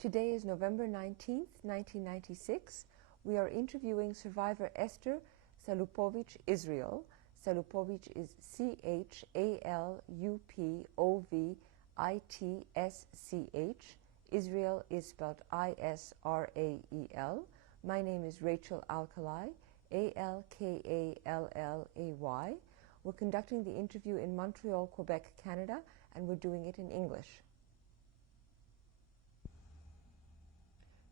Today is November 19th, 1996. We are interviewing survivor Esther Salupovic Israel. Salupovic is Chalupovitsch. Israel is spelled Israel. My name is Rachel Alkalay, Alkallay. We're conducting the interview in Montreal, Quebec, Canada, and we're doing it in English.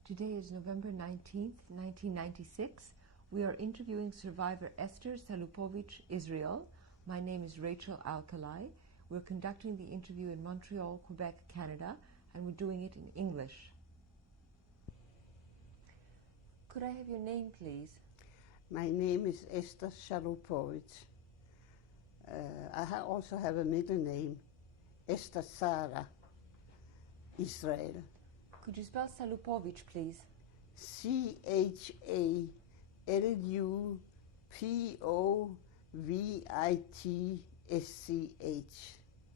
Today is November 19th, 1996. We are interviewing survivor Esther Salupovic Israel. My name is Rachel Alkalay. We're conducting the interview in Montreal, Quebec, Canada, and we're doing it in English. Could I have your name, please? My name is Esther Salupovic. I also have a middle name, Esther Sarah Israel. Could you spell Salupovic, please? Chalupovitsch.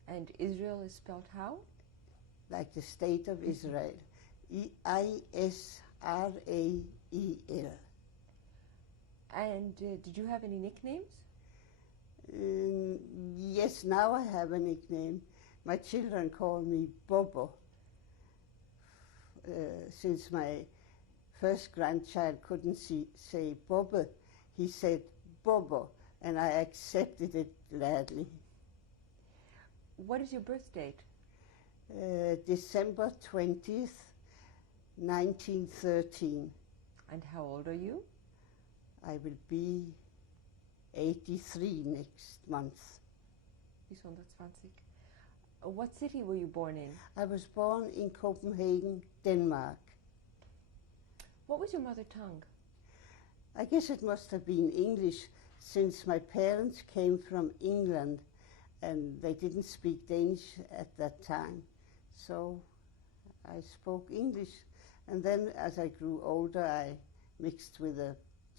And Israel is spelled how? Like the state of Israel. Israel. And did you have any nicknames? Yes, now I have a nickname. My children call me Bobo. Since my first grandchild couldn't say Bobo, he said Bobo, and I accepted it gladly. What is your birth date? December 20th, 1913. And how old are you? I will be 83 next month. 120. What city were you born in? I was born in Copenhagen, Denmark. What was your mother tongue? I guess it must have been English, since my parents came from England and they didn't speak Danish at that time. So I spoke English. And then as I grew older, I mixed with the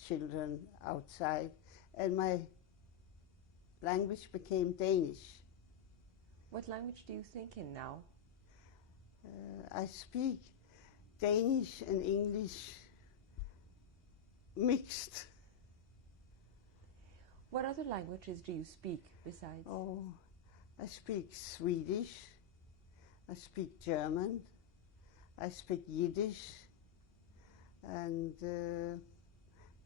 children outside, and my language became Danish. What language do you think in now? I speak Danish and English mixed. What other languages do you speak besides? Oh, I speak Swedish, I speak German, I speak Yiddish, and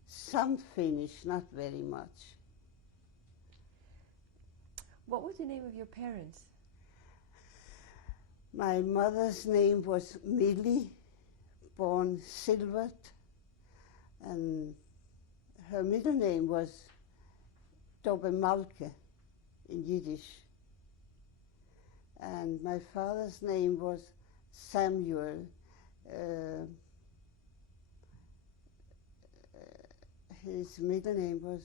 some Finnish, not very much. What was the name of your parents? My mother's name was Millie, born Silvert, and her middle name was Dobbe Malke in Yiddish. And my father's name was Samuel. His middle name was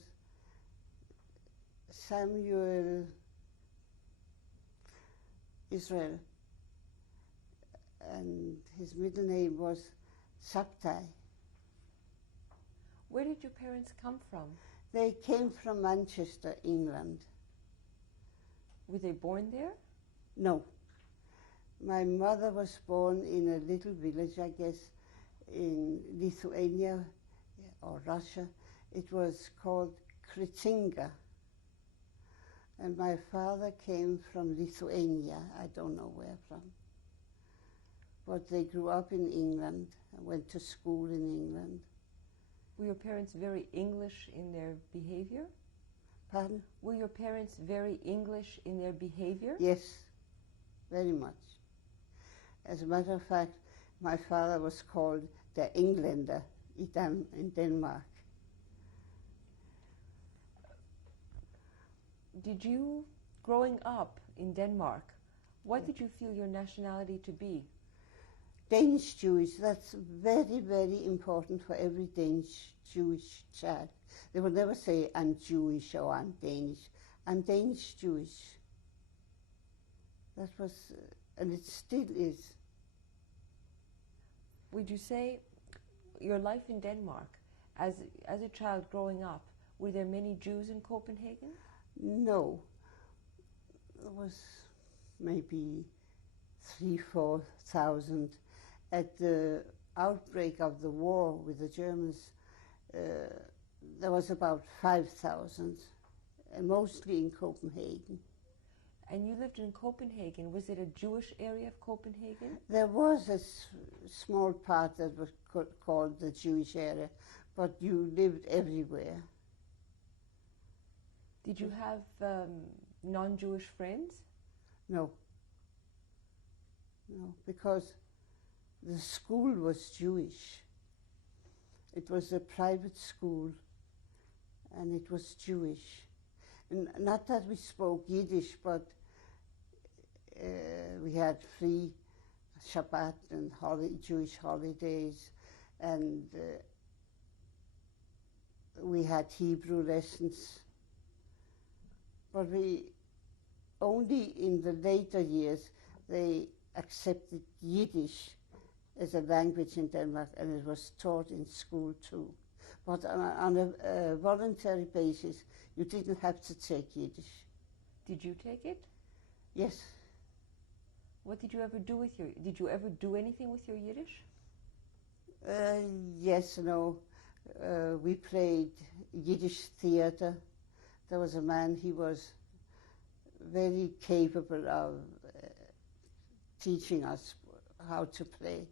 Samuel Israel, and his middle name was Sabtai. Where did your parents come from? They came from Manchester, England. Were they born there? No. My mother was born in a little village, I guess, in Lithuania or Russia. It was called Kretinga. And my father came from Lithuania, I don't know where from. But they grew up in England and went to school in England. Were your parents very English in their behavior? Pardon? Were your parents very English in their behavior? Yes, very much. As a matter of fact, my father was called the Englander in Denmark. Did you, growing up in Denmark, what did you feel your nationality to be? Danish Jewish, that's very, very important for every Danish Jewish child. They will never say, I'm Jewish or I'm Danish. I'm Danish Jewish. That was, and it still is. Would you say your life in Denmark, as a child growing up, were there many Jews in Copenhagen? No. There was maybe 3,000-4,000, at the outbreak of the war with the Germans, there was about 5,000, mostly in Copenhagen. And you lived in Copenhagen. Was it a Jewish area of Copenhagen? There was a small part that was called the Jewish area, but you lived everywhere. Did you have non-Jewish friends? No. No, because the school was Jewish. It was a private school, and it was Jewish. And not that we spoke Yiddish, but we had free Shabbat and Jewish holidays, and we had Hebrew lessons. But we only in the later years they accepted Yiddish as a language in Denmark, and it was taught in school too. But on a voluntary basis, you didn't have to take Yiddish. Did you take it? Yes. What did you ever do with your? Did you ever do anything with your Yiddish? Yes, no. We played Yiddish theater. There was a man, he was very capable of teaching us how to play,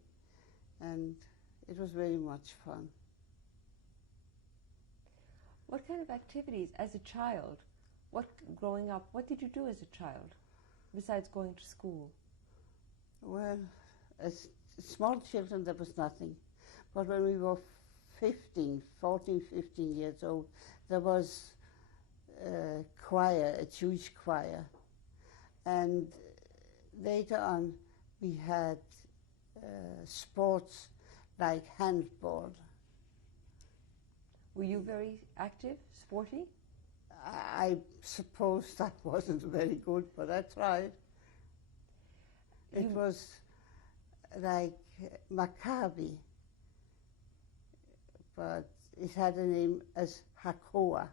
and it was very much fun. What kind of activities as a child, growing up, what did you do as a child besides going to school? Well, as small children there was nothing, but when we were 14, 15 years old, there was a choir, a Jewish choir, and later on we had sports like handball. Were you very active, sporty? I suppose that wasn't very good, but I tried. It was like Maccabi, but it had a name as Hakoah.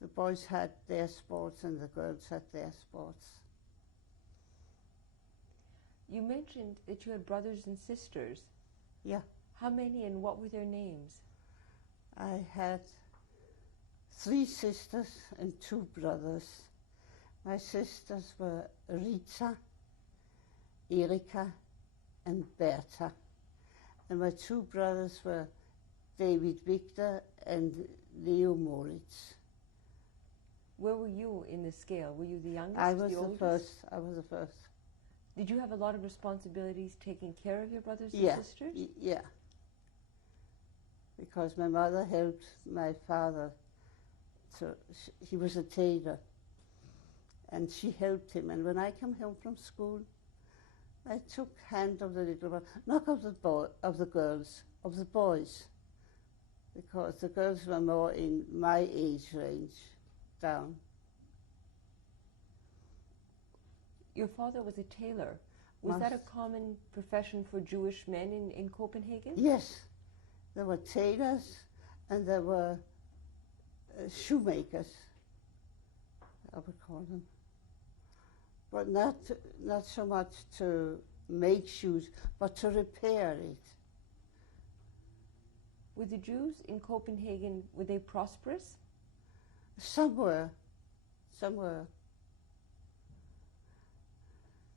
The boys had their sports and the girls had their sports. You mentioned that you had brothers and sisters. Yeah. How many and what were their names? I had 3 sisters and 2 brothers. My sisters were Rita, Erika, and Berta. And my 2 brothers were David Victor and Leo Moritz. Where were you in the scale? Were you the youngest? I was the the oldest? first. I was the first. Did you have a lot of responsibilities taking care of your brothers Yeah. and sisters? Yeah. Because my mother helped my father. He was a tailor, and she helped him. And when I came home from school, I took hand of the little one, not of the girls, of the boys, because the girls were more in my age range, down. Your father was a tailor. Was that a common profession for Jewish men in Copenhagen? Yes, there were tailors and there were shoemakers, I would call them. But not so much to make shoes, but to repair it. Were the Jews in Copenhagen, were they prosperous? Some were. Some were.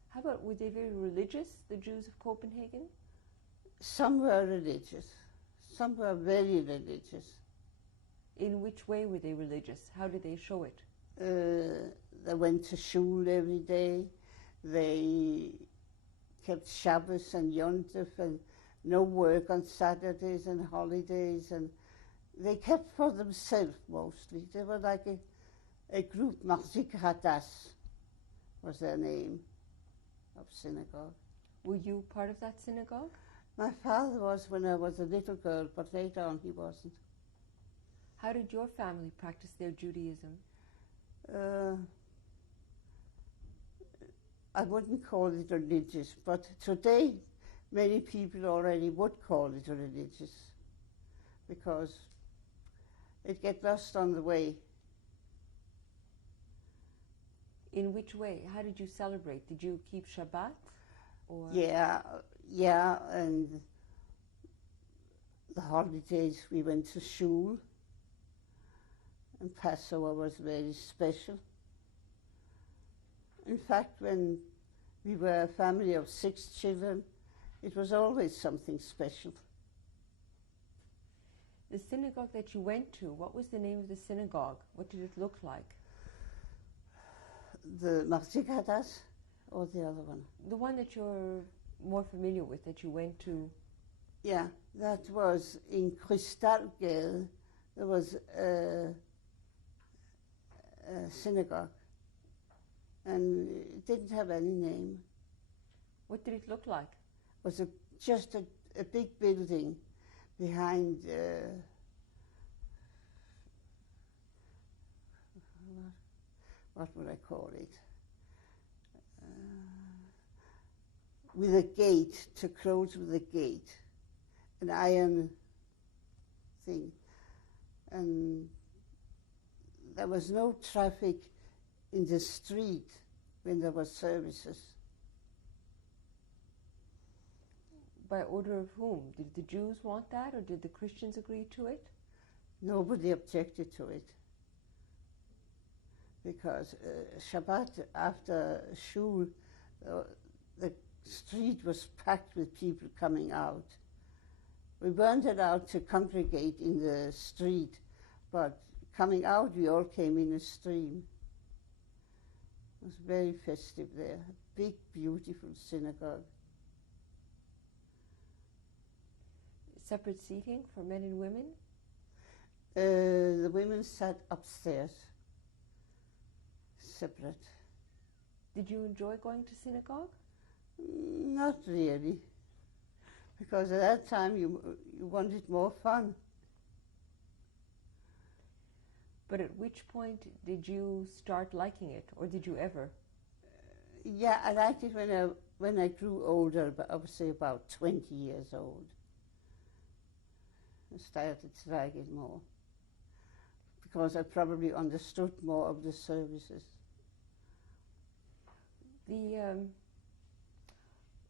How about, were they very religious, the Jews of Copenhagen? Some were religious. Some were very religious. In which way were they religious? How did they show it? They went to shul every day. They kept Shabbos and Yom Tov and no work on Saturdays and holidays. And they kept for themselves mostly. They were like a group, Machzik Hadass was their name of synagogue. Were you part of that synagogue? My father was when I was a little girl, but later on he wasn't. How did your family practice their Judaism? I wouldn't call it religious, but today many people already would call it religious because it gets lost on the way. In which way? How did you celebrate? Did you keep Shabbat? Or Yeah, and the holidays we went to shul, and Passover was very special. In fact, when we were a family of 6 children, it was always something special. the synagogue that you went to, what was the name of the synagogue? What did it look like? The Masjid Hadas or the other one? The one that you're more familiar with, that you went to. Yeah, that was in Kristallgade. There was a synagogue, and it didn't have any name. What did it look like? It was just a big building behind, what would I call it? With a gate, to close with a gate, an iron thing. And there was no traffic in the street when there were services. By order of whom? Did the Jews want that, or did the Christians agree to it? Nobody objected to it, because Shabbat after shul, the street was packed with people coming out. We weren't allowed to congregate in the street, but coming out, we all came in a stream. It was very festive there. A big, beautiful synagogue. Separate seating for men and women? The women sat upstairs, separate. Did you enjoy going to synagogue? Not really, because at that time you wanted more fun. But at which point did you start liking it, or did you ever? Yeah, I liked it when I grew older, but I would say about 20 years old. I started to like it more, because I probably understood more of the services.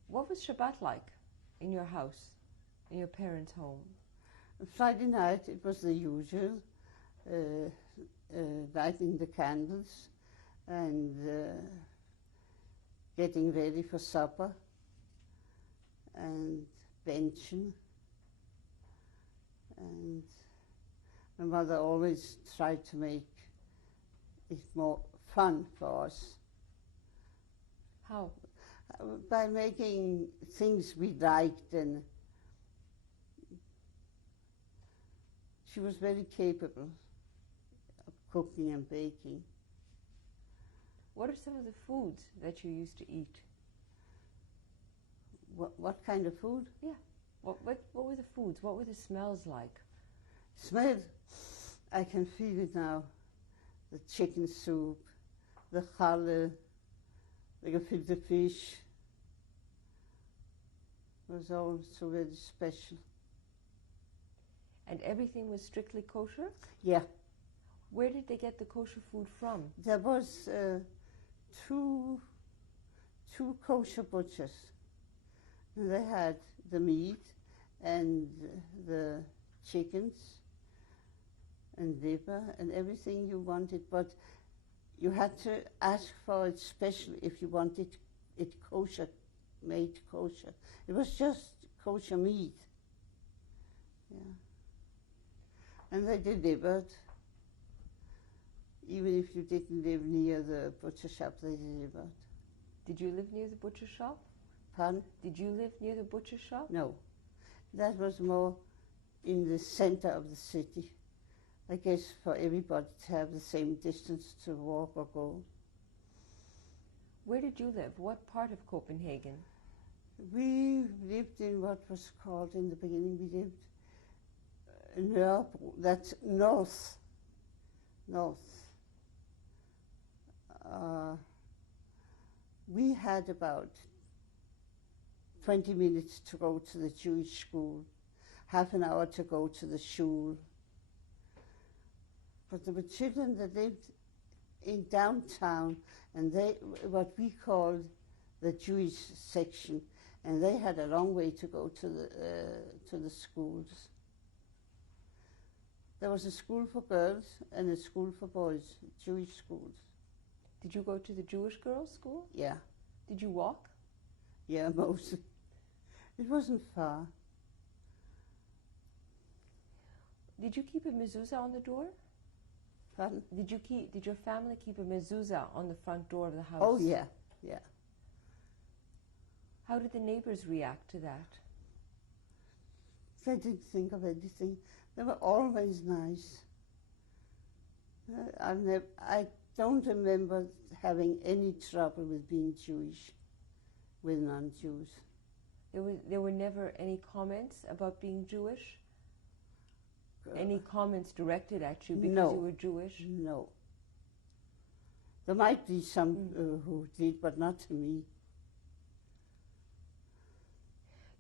What was Shabbat like in your house, in your parents' home? Friday night it was the usual, lighting the candles and getting ready for supper and benching. And my mother always tried to make it more fun for us. How? By making things we liked, and she was very capable of cooking and baking. What are some of the foods that you used to eat? What kind of food? Yeah. What were the foods? What were the smells like? Smell, I can feel it now. The chicken soup, the challah, the gefilte fish, was all so very special. And everything was strictly kosher? Yeah, Where did they get the kosher food from? there was two kosher butchers. And they had the meat and the chickens and liver and everything you wanted, but you had to ask for it special if you wanted it kosher, made kosher. It was just kosher meat. Yeah. And they delivered. Even if you didn't live near the butcher shop, they delivered. Did you live near the butcher shop? Pardon? Did you live near the butcher shop? No. That was more in the center of the city. I guess for everybody to have the same distance to walk or go. Where did you live? What part of Copenhagen? We lived in what was called, in the beginning, we lived Nørrebro, that's north. We had about 20 minutes to go to the Jewish school, half an hour to go to the shul. But there were children that lived in downtown, and they, what we called the Jewish section, and they had a long way to go to the schools. There was a school for girls and a school for boys, Jewish schools. Did you go to the Jewish girls' school? Yeah, Did you walk? yeah, mostly. It wasn't far. Did you keep a mezuzah on the door? Pardon? Did your family keep a mezuzah on the front door of the house? Oh, yeah, yeah. How did the neighbors react to that? They didn't think of anything. They were always nice. I don't remember having any trouble with being Jewish, with non-Jews. There were never any comments about being Jewish? Any comments directed at you because you were Jewish? No. There might be some who did, but not to me.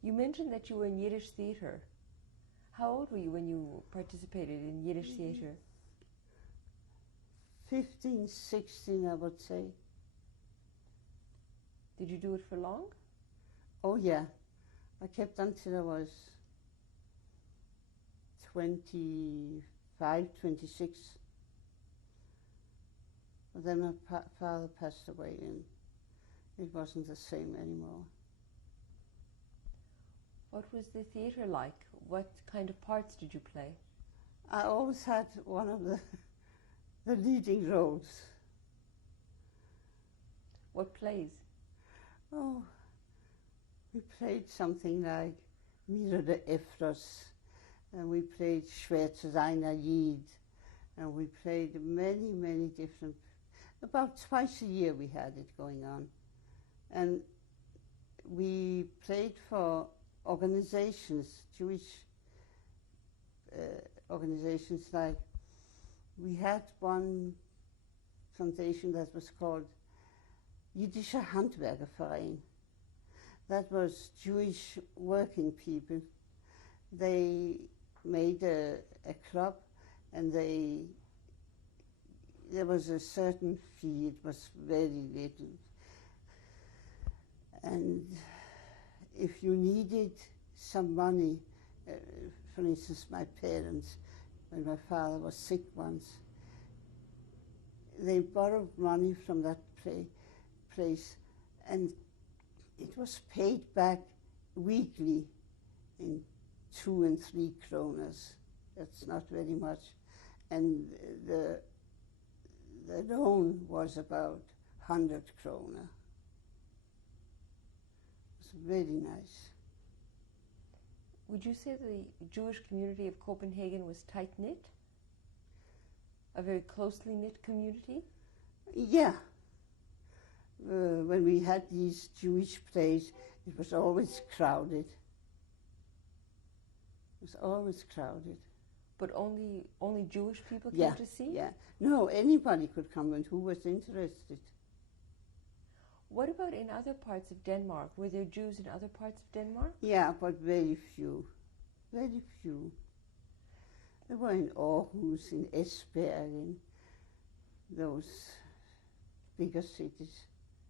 You mentioned that you were in Yiddish theater. How old were you when you participated in Yiddish theater? 15, 16, I would say. Did you do it for long? Oh, yeah. I kept until I was 25, 26. But then my father passed away and it wasn't the same anymore. What was the theater like? What kind of parts did you play? I always had one of the leading roles. What plays? Oh, we played something like Mira de Efros, and we played Schwer zu sein Yid, and we played many, many different, about twice a year we had it going on. And we played for organizations, Jewish organizations, like we had one foundation that was called Jiddischer Handwerkerverein. That was Jewish working people. They made a club, and there was a certain fee. It was very little. And if you needed some money, for instance, my parents, when my father was sick once, they borrowed money from that place, and it was paid back weekly in 2 and 3 kronas. That's not very much. And the loan was about 100 krona. It was very nice. Would you say the Jewish community of Copenhagen was tight-knit? A very closely knit community? Yeah. When we had these Jewish plays, it was always crowded. It was always crowded. But only Jewish people came to see? Yeah. No, anybody could come and who was interested. What about in other parts of Denmark? Were there Jews in other parts of Denmark? Yeah, but very few. Very few. They were in Aarhus, in Esbjerg, in those bigger cities.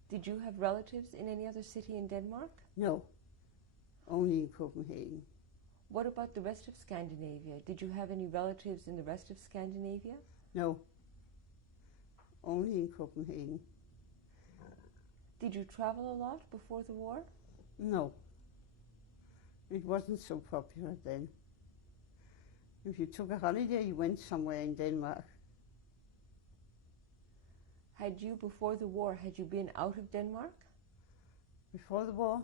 Did you have relatives in any other city in Denmark? No, only in Copenhagen. What about the rest of Scandinavia? Did you have any relatives in the rest of Scandinavia? No, only in Copenhagen. Did you travel a lot before the war? No, it wasn't so popular then. If you took a holiday, you went somewhere in Denmark. Had you, before the war, had you been out of Denmark? Before the war?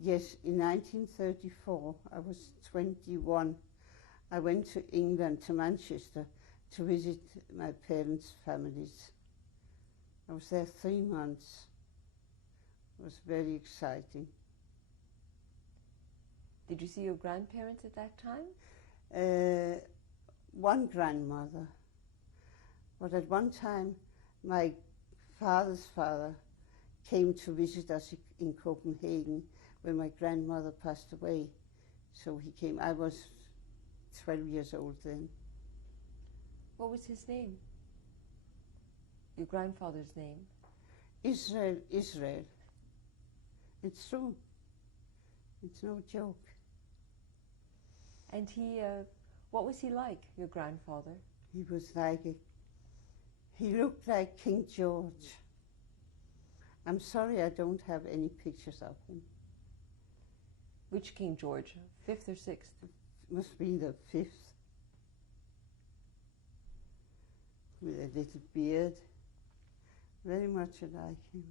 Yes, in 1934, I was 21. I went to England, to Manchester, to visit my parents' families. I was there 3 months. It was very exciting. Did you see your grandparents at that time? One grandmother. But at one time, my father's father came to visit us in Copenhagen when my grandmother passed away. So he came. I was 12 years old then. What was his name? Your grandfather's name? Israel. It's true. It's no joke. And what was he like, your grandfather? He was like he looked like King George. I'm sorry I don't have any pictures of him. Which King George? 5th or 6th? Must be the 5th. With a little beard. Very much like him.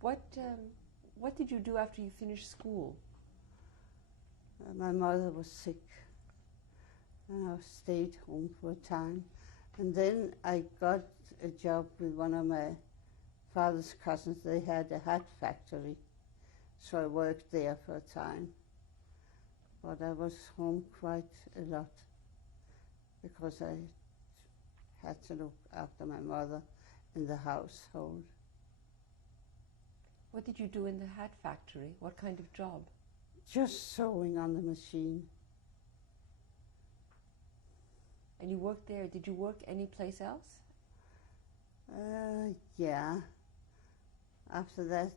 What did you do after you finished school? My mother was sick, and I stayed home for a time. And then I got a job with one of my father's cousins. They had a hat factory, so I worked there for a time. But I was home quite a lot because I had to look after my mother in the household. What did you do in the hat factory? What kind of job? Just sewing on the machine. And you worked there. Did you work any place else? Yeah. After that,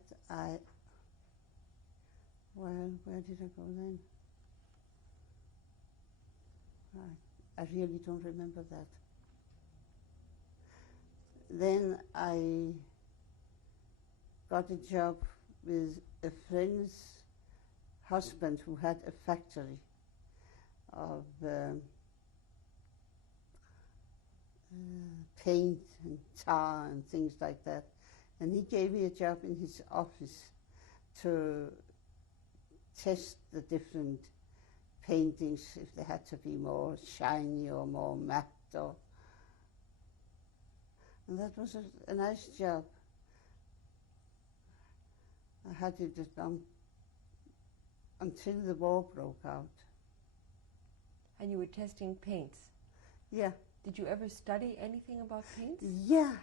where did I go then? I really don't remember that. Then I got a job with a friend's husband who had a factory of paint and tar and things like that. And he gave me a job in his office to test the different paintings, if they had to be more shiny or more matte. And that was a nice job. I had it done until the war broke out. And you were testing paints? Yeah. Did you ever study anything about paints? Yeah.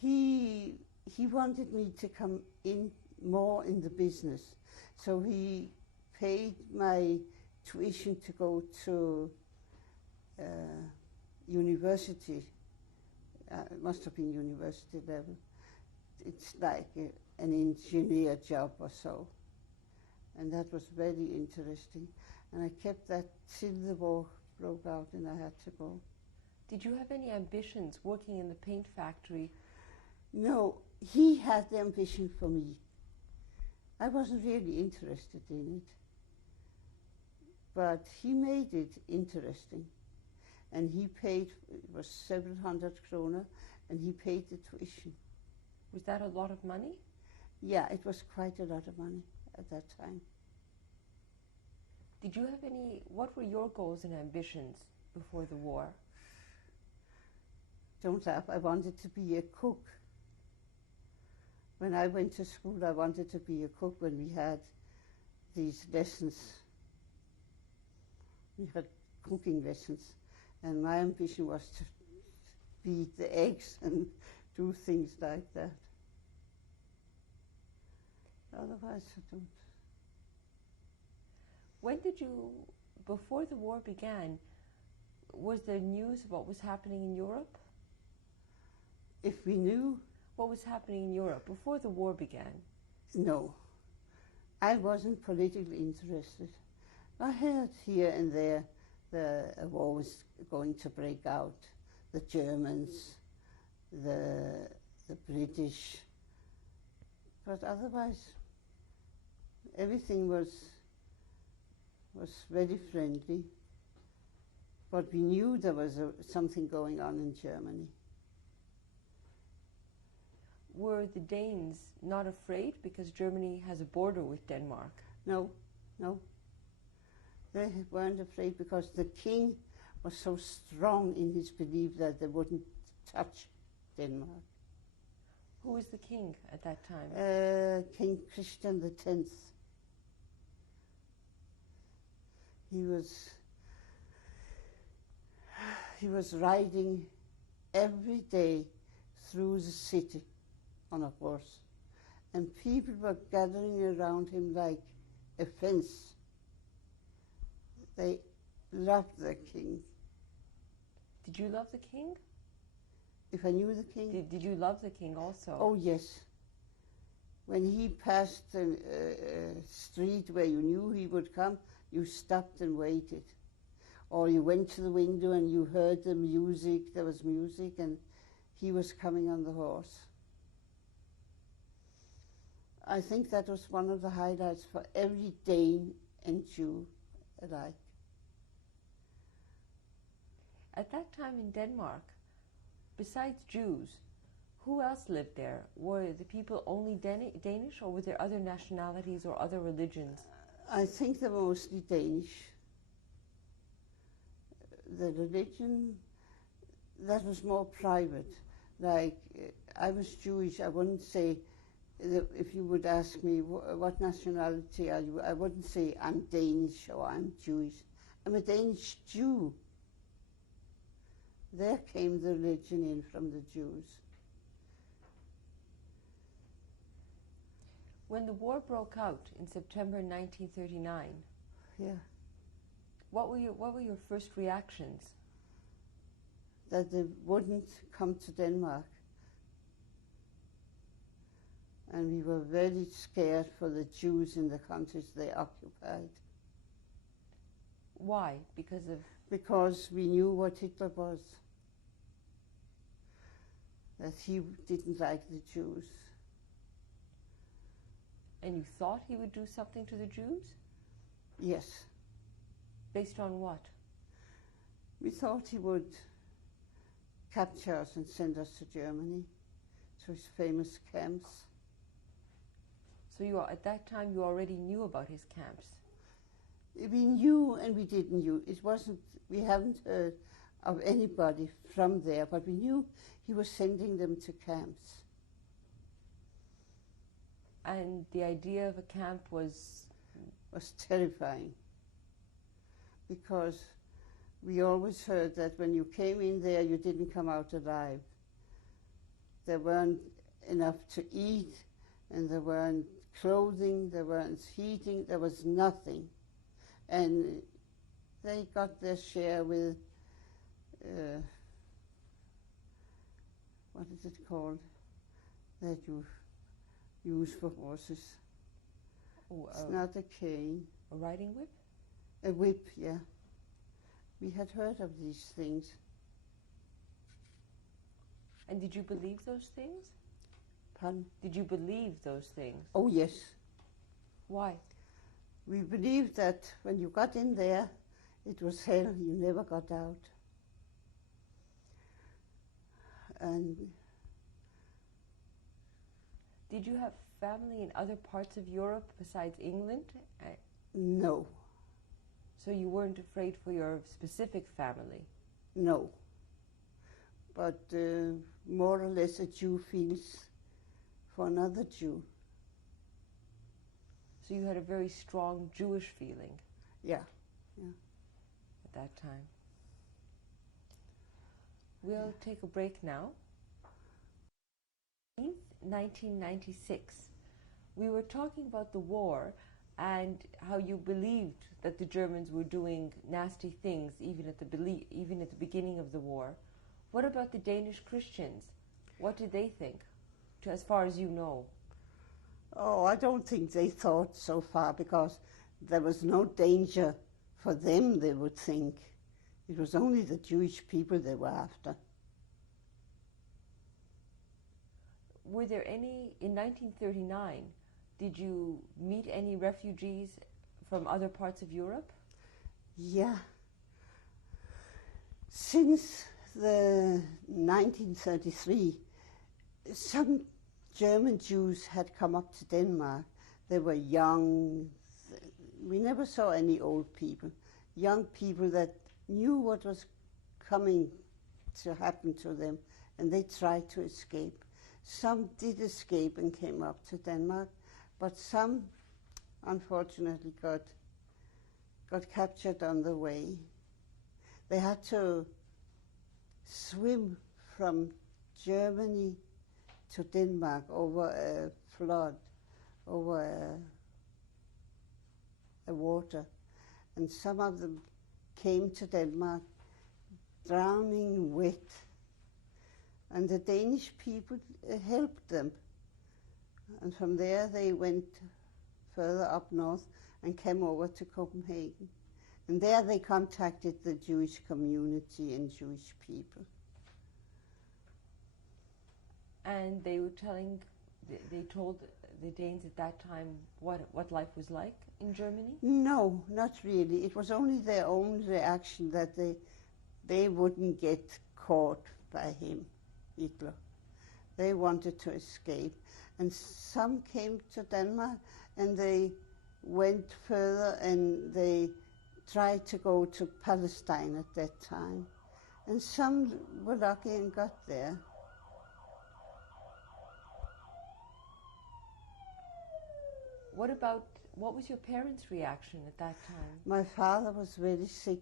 He wanted me to come in more in the business. So he paid my tuition to go to university. It must have been university level. It's like an engineer job or so. And that was very interesting. And I kept that till the war broke out and I had to go. Did you have any ambitions working in the paint factory? No, he had the ambition for me. I wasn't really interested in it. But he made it interesting. And he paid, it was 700 kroner, and he paid the tuition. Was that a lot of money? Yeah, it was quite a lot of money at that time. Did you have what were your goals and ambitions before the war? Don't laugh, I wanted to be a cook. When I went to school, I wanted to be a cook when we had these lessons. We had cooking lessons, and my ambition was to beat the eggs and do things like that. Otherwise, I don't. When did you, before the war began, was there news of what was happening in Europe? If we knew? What was happening in Europe before the war began? No. I wasn't politically interested. I heard here and there a war was going to break out. The Germans, the British. But otherwise, everything was very friendly. But we knew there was something going on in Germany. Were the Danes not afraid because Germany has a border with Denmark? No, no. They weren't afraid because the king was so strong in his belief that they wouldn't touch Denmark. Who was the king at that time? King Christian X. He was riding every day through the city on a horse, and people were gathering around him like a fence. They loved the king. Did you love the king? If I knew the king? Did you love the king also? Oh, yes. When he passed a street where you knew he would come, you stopped and waited. Or you went to the window and you heard the music, there was music, and he was coming on the horse. I think that was one of the highlights for every Dane and Jew alike. At that time in Denmark, besides Jews, who else lived there? Were the people only Danish, or were there other nationalities or other religions? I think they're mostly Danish. The religion, that was more private. Like, I was Jewish, I wouldn't say, if you would ask me what nationality are you, I wouldn't say I'm Danish or I'm Jewish. I'm a Danish Jew. There came the religion in from the Jews. When the war broke out in September 1939, Yeah. what were your first reactions? That they wouldn't come to Denmark. And we were very scared for the Jews in the countries they occupied. Why? Because we knew what Hitler was. That he didn't like the Jews. And you thought he would do something to the Jews? Yes. Based on what? We thought he would capture us and send us to Germany, to his famous camps. So at that time you already knew about his camps? We knew and we didn't know. We haven't heard of anybody from there, but we knew he was sending them to camps. And the idea of a camp was terrifying, because we always heard that when you came in there, you didn't come out alive. There weren't enough to eat, and there weren't clothing, there weren't heating, there was nothing. And they got their share with, what is it called, that you use for horses? It's not a cane. A riding whip? A whip, yeah. We had heard of these things. And did you believe those things? Pardon? Did you believe those things? Oh, yes. Why? We believed that when you got in there, it was hell, you never got out. And did you have family in other parts of Europe besides England? No. So you weren't afraid for your specific family? No. But more or less a Jew feels for another Jew. So you had a very strong Jewish feeling? Yeah, yeah. At that time. We'll take a break now. 1996. We were talking about the war and how you believed that the Germans were doing nasty things even at the beginning of the war. What about the Danish Christians? What did they think, as far as you know? Oh, I don't think they thought so far, because there was no danger for them, they would think. It was only the Jewish people they were after. Were there any, in 1939, did you meet any refugees from other parts of Europe? Yeah. Since the 1933, some German Jews had come up to Denmark. They were young. We never saw any old people. Young people that knew what was coming to happen to them, and they tried to escape. Some did escape and came up to Denmark, but some, unfortunately, got captured on the way. They had to swim from Germany to Denmark over a flood, over a water. And some of them came to Denmark drowning wet. And the Danish people helped them. And from there they went further up north and came over to Copenhagen. And there they contacted the Jewish community and Jewish people. And they were they told the Danes at that time what life was like in Germany? No, not really. It was only their own reaction that they wouldn't get caught by him, Hitler. They wanted to escape. And some came to Denmark and they went further and they tried to go to Palestine at that time. And some were lucky and got there. What was your parents' reaction at that time? My father was very sick.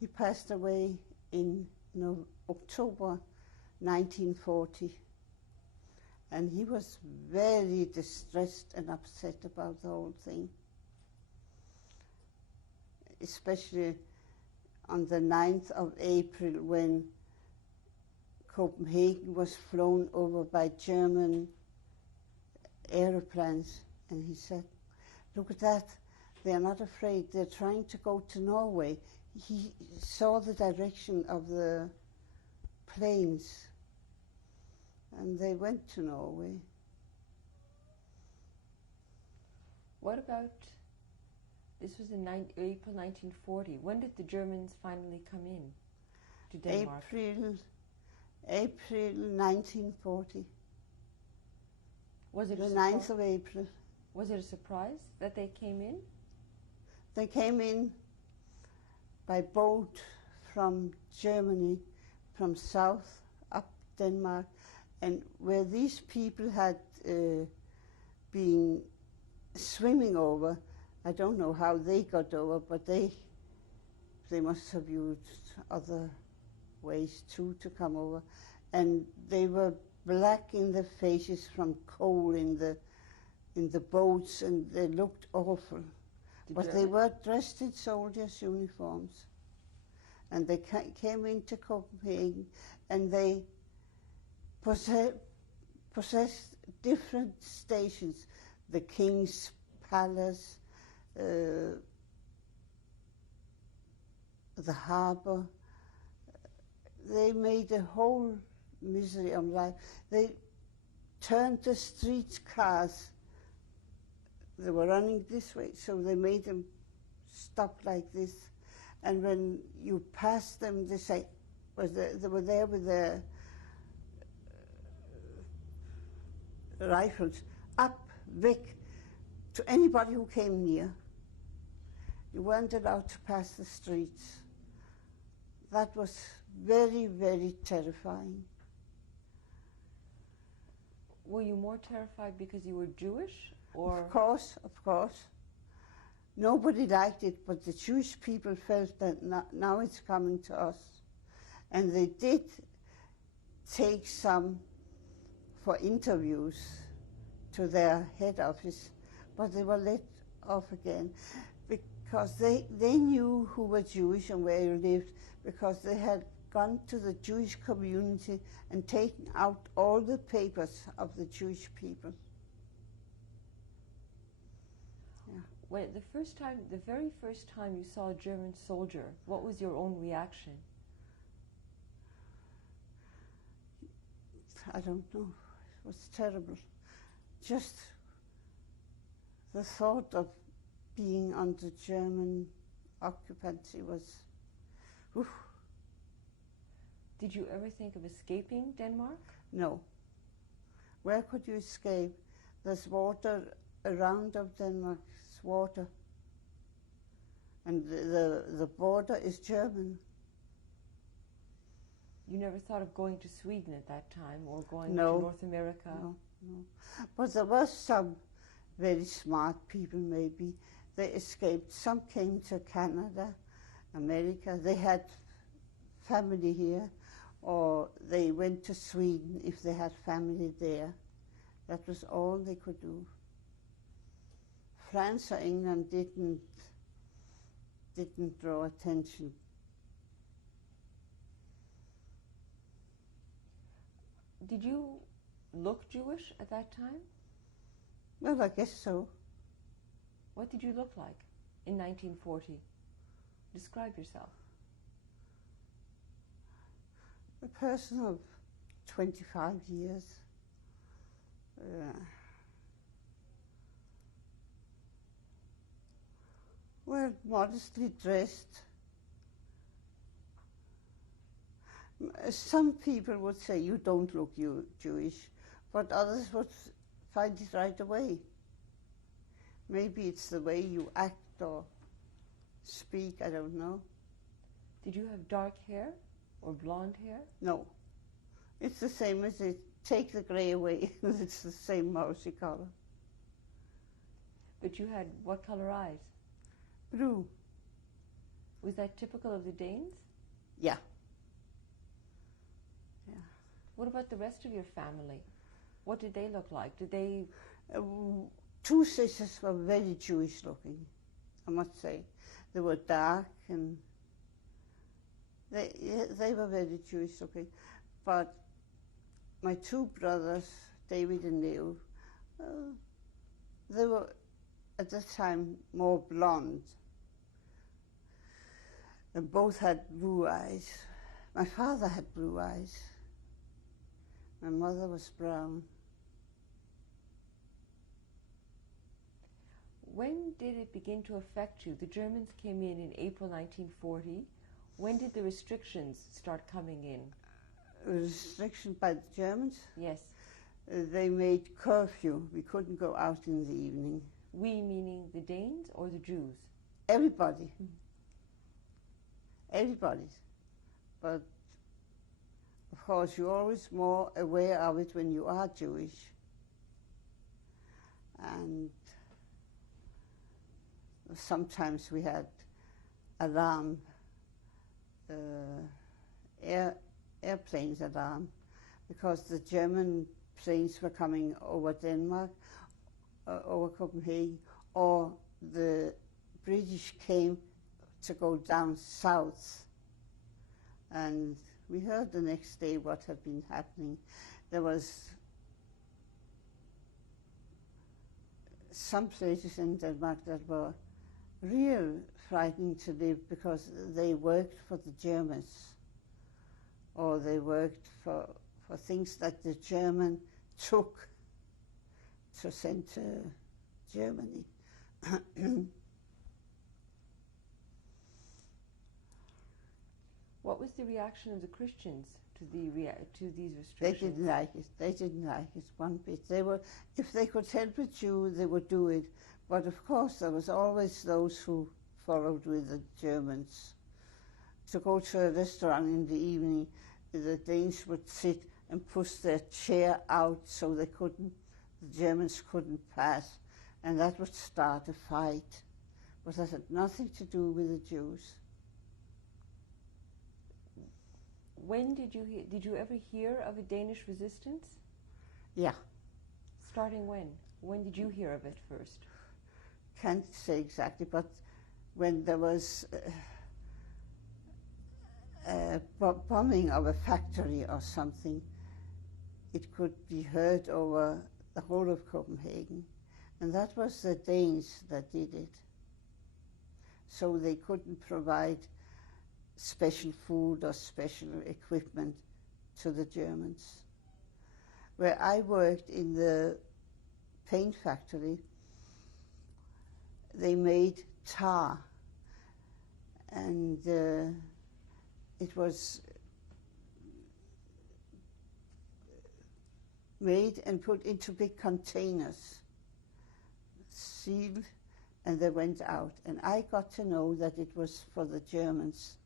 He passed away in October 1940. And he was very distressed and upset about the whole thing. Especially on the 9th of April when Copenhagen was flown over by German aeroplanes. And he said, look at that, they're not afraid, they're trying to go to Norway. He saw the direction of the planes and they went to Norway. What about, this was in April 1940, when did the Germans finally come in to Denmark? April 1940. Was it the 9th of April. Was it a surprise that they came in? They came in by boat from Germany, from south up Denmark, and where these people had been swimming over, I don't know how they got over, but they must have used other ways too to come over. And they were black in the faces from coal in the boats, and they looked awful. But they were dressed in soldiers' uniforms. And they came into Copenhagen, and they possessed different stations. The King's Palace, the harbor. They made a whole misery of life. They turned the streetcars. They were running this way, so they made them stop like this. And when you passed them, they say, they were there with their rifles, up, weg, to anybody who came near. You weren't allowed to pass the streets. That was very, very terrifying. Were you more terrified because you were Jewish? Or? Of course. Nobody liked it, but the Jewish people felt that now it's coming to us. And they did take some for interviews to their head office, but they were let off again because they knew who were Jewish and where you lived, because they had gone to the Jewish community and taken out all the papers of the Jewish people. When the very first time you saw a German soldier, what was your own reaction? I don't know. It was terrible. Just the thought of being under German occupancy was, oof. Did you ever think of escaping Denmark? No. Where could you escape? There's water around of Denmark. Water, and the border is German. You never thought of going to Sweden at that time, or going No. to North America? No. But there were some very smart people, maybe. They escaped. Some came to Canada, America. They had family here, or they went to Sweden if they had family there. That was all they could do. France or England didn't draw attention. Did you look Jewish at that time? Well, I guess so. What did you look like in 1940? Describe yourself. A person of 25 years. Well, modestly dressed. Some people would say you don't look Jewish, but others would find it right away. Maybe it's the way you act or speak, I don't know. Did you have dark hair or blonde hair? No. It's the same as it. Take the grey away, it's the same mousy color. But you had what color eyes? Blue. Was that typical of the Danes? Yeah. Yeah. What about the rest of your family? What did they look like? Did they... Two sisters were very Jewish looking, I must say. They were dark and they were very Jewish looking. But my two brothers, David and Leo, they were at that time more blonde. And both had blue eyes. My father had blue eyes. My mother was brown. When did it begin to affect you? The Germans came in April 1940. When did the restrictions start coming in? Restriction by the Germans? Yes. They made curfew. We couldn't go out in the evening. We meaning the Danes or the Jews? Everybody. Everybody. But of course you're always more aware of it when you are Jewish. And sometimes we had alarm, airplanes alarm, because the German planes were coming over Denmark, over Copenhagen, or the British came to go down south. And we heard the next day what had been happening. There was some places in Denmark that were real frightening to live because they worked for the Germans, or they worked for things that the German took to send to Germany. What was the reaction of the Christians to these restrictions? They didn't like it. They didn't like it one bit. They were, if they could help a Jew, they would do it. But of course, there was always those who followed with the Germans. To go to a restaurant in the evening, the Danes would sit and push their chair out so the Germans couldn't pass, and that would start a fight. But that had nothing to do with the Jews. When did you ever hear of a Danish resistance? Yeah. Starting when? When did you hear of it first? Can't say exactly, but when there was a bombing of a factory or something, it could be heard over the whole of Copenhagen. And that was the Danes that did it. So they couldn't provide special food or special equipment to the Germans. Where I worked in the paint factory, they made tar, and it was made and put into big containers, sealed, and they went out. And I got to know that it was for the Germans.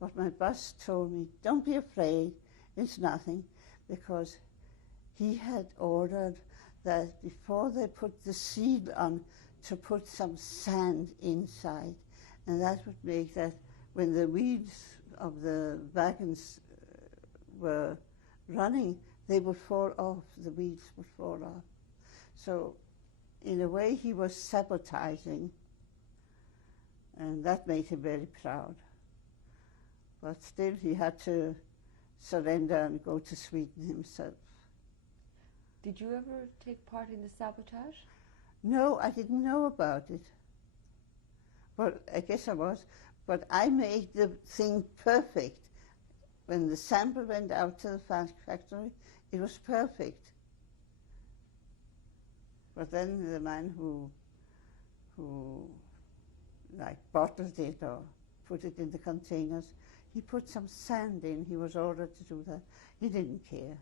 But my boss told me, don't be afraid, it's nothing, because he had ordered that before they put the seal on, to put some sand inside, and that would make that when the wheels of the wagons were running, they would fall off, the wheels would fall off. So in a way he was sabotaging, and that made him very proud. But still he had to surrender and go to Sweden himself. Did you ever take part in the sabotage? No, I didn't know about it. Well, I guess I was, but I made the thing perfect. When the sample went out to the factory, it was perfect. But then the man who like bottled it or put it in the containers, he put some sand in. He was ordered to do that. He didn't care.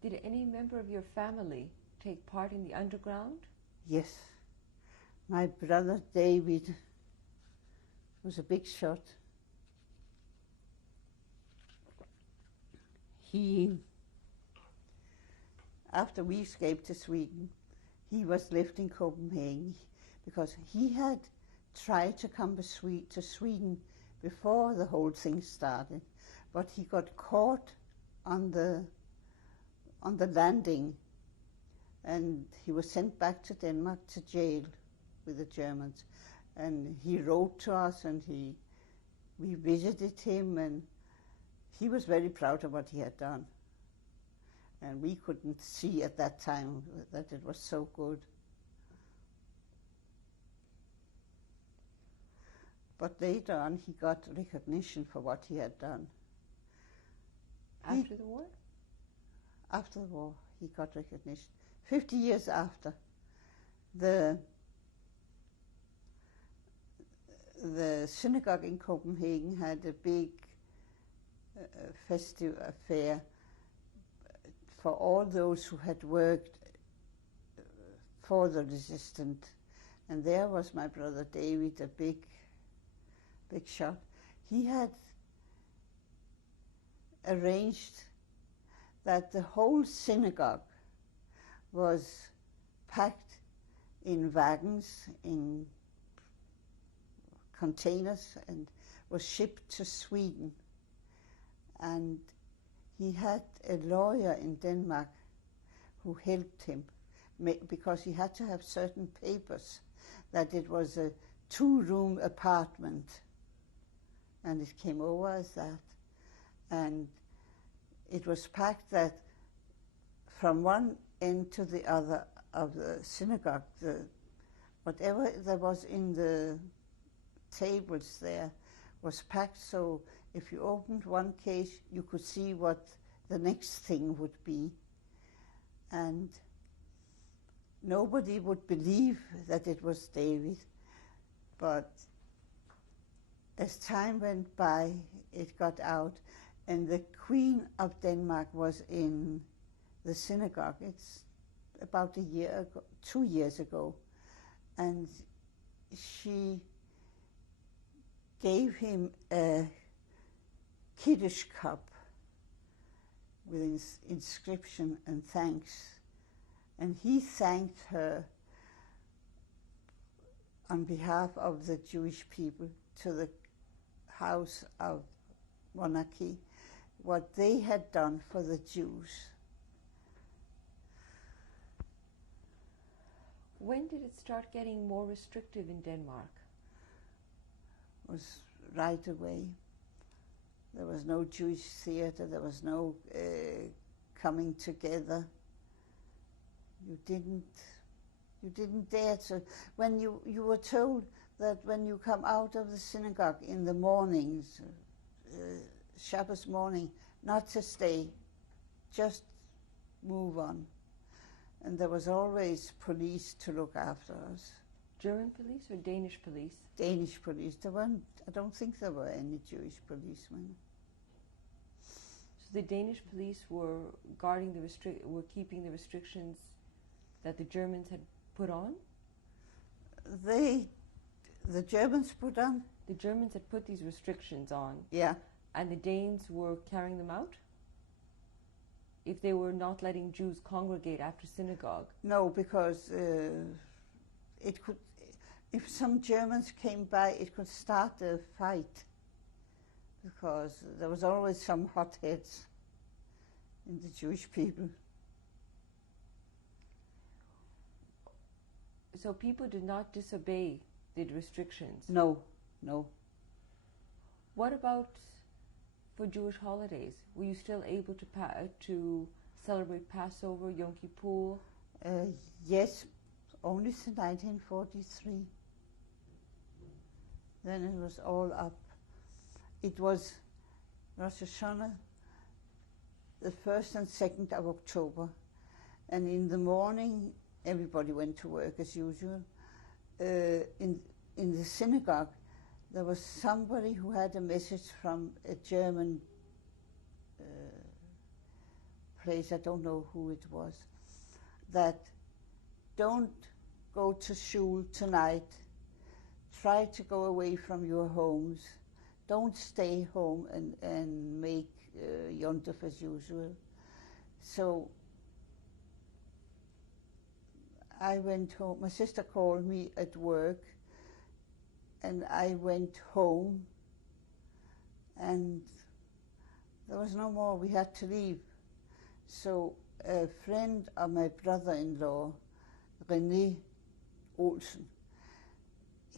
Did any member of your family take part in the underground? Yes. My brother David was a big shot. After we escaped to Sweden, he was lived in Copenhagen because he had tried to come to Sweden before the whole thing started, but he got caught on the landing, and he was sent back to Denmark to jail with the Germans. And he wrote to us, and we visited him, and he was very proud of what he had done. And we couldn't see at that time that it was so good. But later on, he got recognition for what he had done. After the war? After the war, he got recognition. 50 years after, the synagogue in Copenhagen had a big festive affair for all those who had worked for the resistance. And there was my brother David, a big shot. He had arranged that the whole synagogue was packed in wagons, in containers, and was shipped to Sweden. And he had a lawyer in Denmark who helped him because he had to have certain papers, that it was a 2-room apartment, and it came over as that. And it was packed that from one end to the other of the synagogue, whatever there was in the tables there was packed, so if you opened one case, you could see what the next thing would be. And nobody would believe that it was David. But as time went by, it got out, and the Queen of Denmark was in the synagogue. It's about 2 years ago, and she gave him a Kiddush cup with inscription and thanks, and he thanked her on behalf of the Jewish people to the House of Monarchy, what they had done for the Jews. When did it start getting more restrictive in Denmark? It was right away. There was no Jewish theater, there was no coming together. You didn't dare to. When you were told that when you come out of the synagogue in the mornings, Shabbos morning, not to stay, just move on. And there was always police to look after us. German police or Danish police? Danish police. I don't think there were any Jewish policemen. So the Danish police were guarding were keeping the restrictions that the Germans had put on? The Germans put on? The Germans had put these restrictions on. Yeah. And the Danes were carrying them out? If they were not letting Jews congregate after synagogue? No, because if some Germans came by, it could start a fight, because there was always some hotheads in the Jewish people. So people did not disobey the restrictions? No, no. What about for Jewish holidays? Were you still able to celebrate Passover, Yom Kippur? Yes, only since 1943. Then it was all up. It was Rosh Hashanah, the 1st and 2nd of October. And in the morning, everybody went to work as usual. In the synagogue, there was somebody who had a message from a German place, I don't know who it was, that don't go to shul tonight. Try to go away from your homes. Don't stay home and make Yontif as usual. So I went home. My sister called me at work, and I went home, and there was no more. We had to leave. So a friend of my brother-in-law, René Olsen,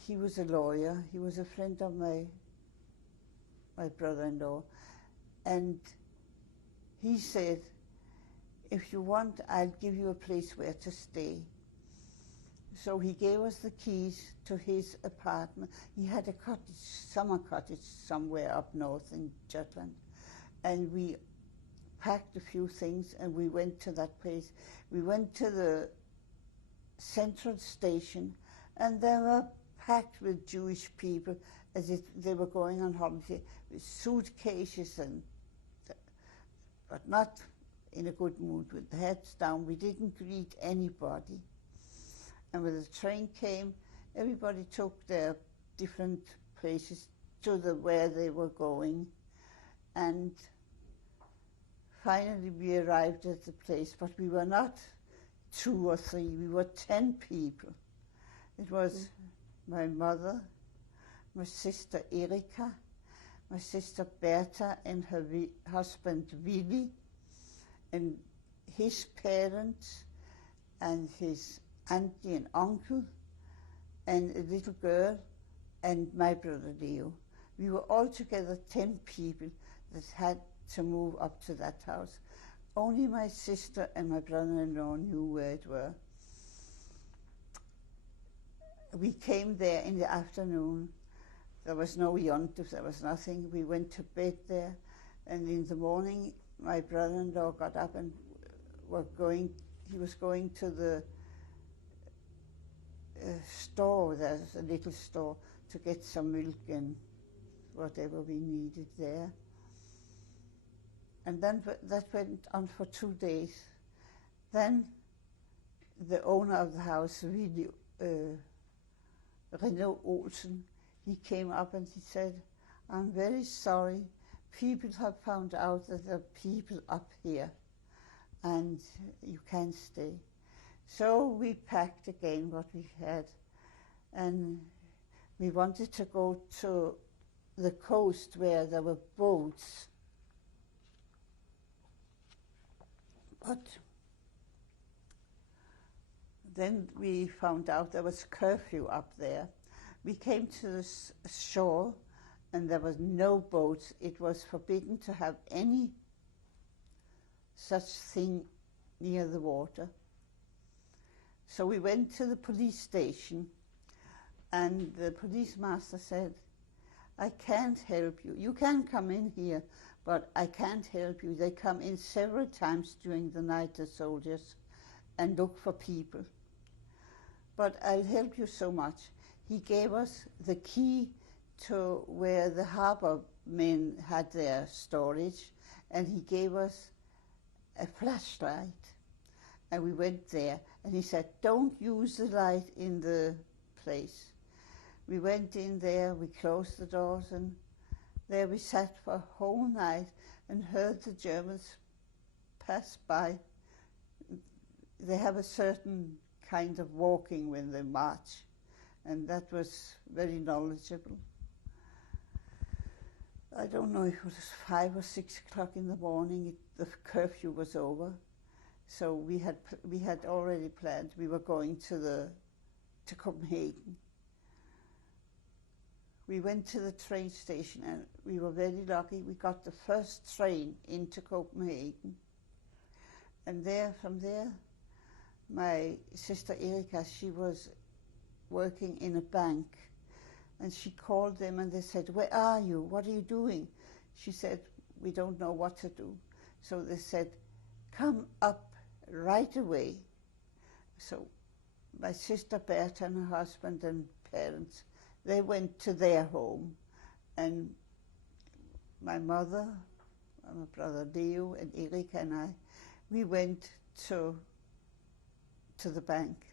he was a lawyer. He was a friend of my brother-in-law, and he said, if you want, I'll give you a place where to stay. So he gave us the keys to his apartment. He had a cottage, summer cottage somewhere up north in Jutland, and we packed a few things and we went to that place. We went to the central station, and they were packed with Jewish people as if they were going on holiday, with suitcases but not in a good mood, with the heads down. We didn't greet anybody. And when the train came, everybody took their different places to where they were going. And finally we arrived at the place, but we were not 2 or 3, we were 10 people. It was my mother, my sister Erika, my sister Bertha and her husband Willy, and his parents, and his auntie and uncle, and a little girl, and my brother Leo. We were altogether 10 people that had to move up to that house. Only my sister and my brother-in-law knew where it were. We came there in the afternoon. There was no yontif, there was nothing. We went to bed there, and in the morning my brother-in-law got up and he was going to the store. There's a little store, to get some milk and whatever we needed there. And then that went on for 2 days. Then the owner of the house, really, René Olsen, he came up and he said, I'm very sorry, people have found out that there are people up here and you can't stay. So we packed again what we had, and we wanted to go to the coast where there were boats. But then we found out there was curfew up there. We came to the shore and there was no boats. It was forbidden to have any such thing near the water. So we went to the police station, and the police master said, I can't help you. You can come in here, but I can't help you. They come in several times during the night, the soldiers, and look for people. But I'll help you so much. He gave us the key to where the harbor men had their storage, and he gave us a flashlight. And we went there, and he said, don't use the light in the place. We went in there, we closed the doors, and there we sat for a whole night and heard the Germans pass by. They have a certain kind of walking when they march, and that was very knowledgeable. I don't know if it was 5 or 6 o'clock in the morning, the curfew was over. So we had already planned, we were going to Copenhagen. we went to the train station, and we were very lucky. We got the first train into Copenhagen. And from there, my sister Erika, she was working in a bank. And she called them and they said, "Where are you? What are you doing?" She said, "We don't know what to do." So they said, "Come up right away." So my sister Bertha and her husband and parents, they went to their home. And my mother, my brother Leo and Erika and I, we went to the bank.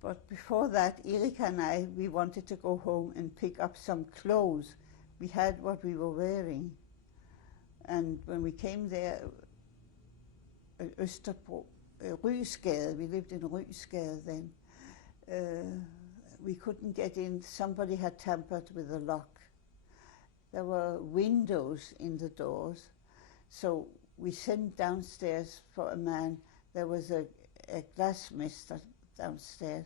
But before that, Erika and I, we wanted to go home and pick up some clothes. We had what we were wearing. And when we came there, Østerbro, Rysgade, we lived in Rysgade then, we couldn't get in. Somebody had tampered with the lock. There were windows in the doors. So we sent downstairs for a man. There was a glassmaster downstairs.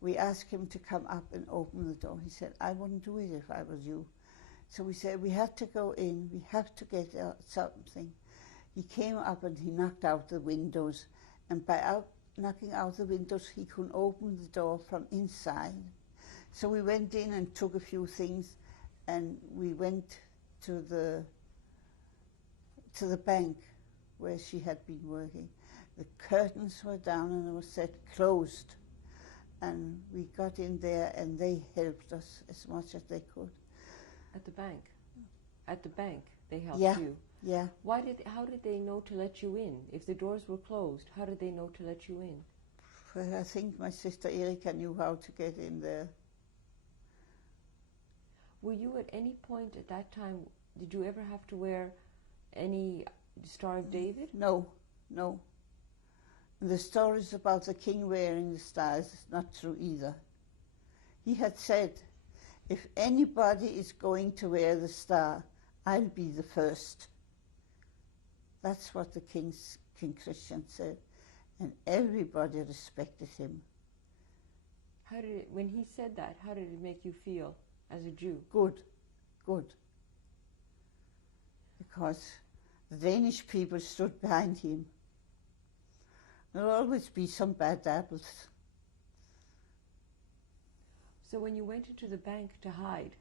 We asked him to come up and open the door. He said, "I wouldn't do it if I was you." So we said, "We have to go in. We have to get something." He came up and he knocked out the windows. And by knocking out the windows, he could open the door from inside. So we went in and took a few things, and we went to the bank where she had been working. The curtains were down and it was said closed. And we got in there and they helped us as much as they could. At the bank? At the bank they helped you? Yeah. How did they know to let you in? If the doors were closed, how did they know to let you in? Well, I think my sister Erika knew how to get in there. Were you at any point at that time, did you ever have to wear any Star of David? No. The stories about the king wearing the stars is not true either. He had said, "If anybody is going to wear the star, I'll be the first." That's what the King Christian said, and everybody respected him. When he said that, how did it make you feel as a Jew? Good. Because the Danish people stood behind him. There'll always be some bad apples. So when you went into the bank to hide,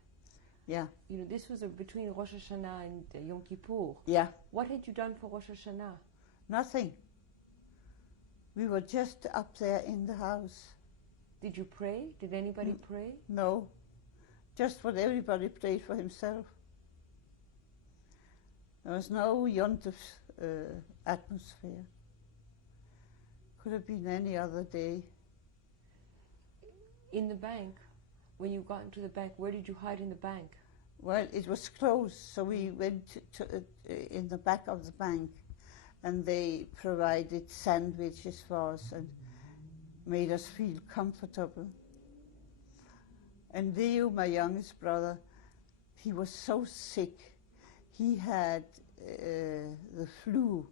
yeah, this was between Rosh Hashanah and Yom Kippur. Yeah. What had you done for Rosh Hashanah? Nothing. We were just up there in the house. Did you pray? Did anybody pray? No. Just what everybody prayed for himself. There was no Yontif atmosphere. Could have been any other day. In the bank, when you got into the bank, where did you hide in the bank? Well, it was closed, so we went in the back of the bank, and they provided sandwiches for us and made us feel comfortable. And Leo, my youngest brother, he was so sick. He had the flu,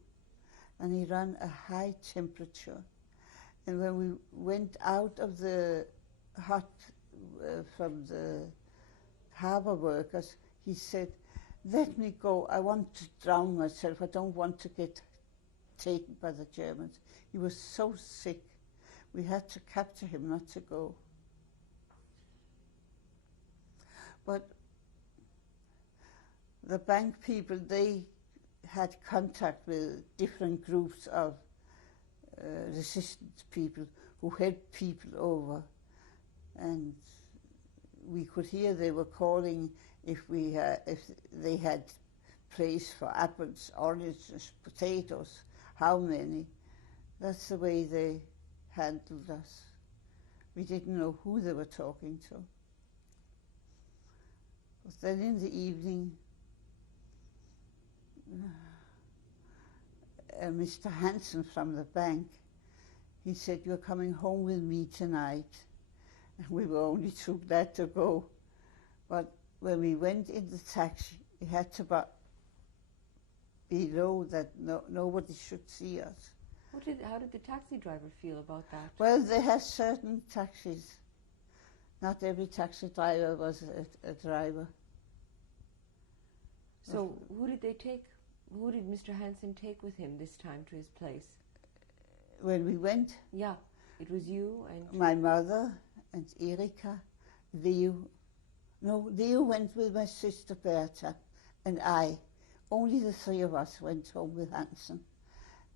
and he ran a high temperature. And when we went out of the hut from the harbor workers, he said, "Let me go. I want to drown myself. I don't want to get taken by the Germans." He was so sick. We had to capture him not to go. But the bank people, they had contact with different groups of resistance people who helped people over. And we could hear they were calling if they had place for apples, oranges, potatoes, how many. That's the way they handled us. We didn't know who they were talking to. But then in the evening, Mr. Hansen from the bank, he said, "You're coming home with me tonight." And we were only too glad to go. But when we went in the taxi, we had to be low that nobody should see us. How did the taxi driver feel about that? Well, they have certain taxis. Not every taxi driver was a driver. So who did they take? Who did Mr. Hansen take with him this time to his place? When we went, Yeah, it was you and... my mother and Erika, Leo. No, Leo went with my sister Berta and I. Only the three of us went home with Hansen.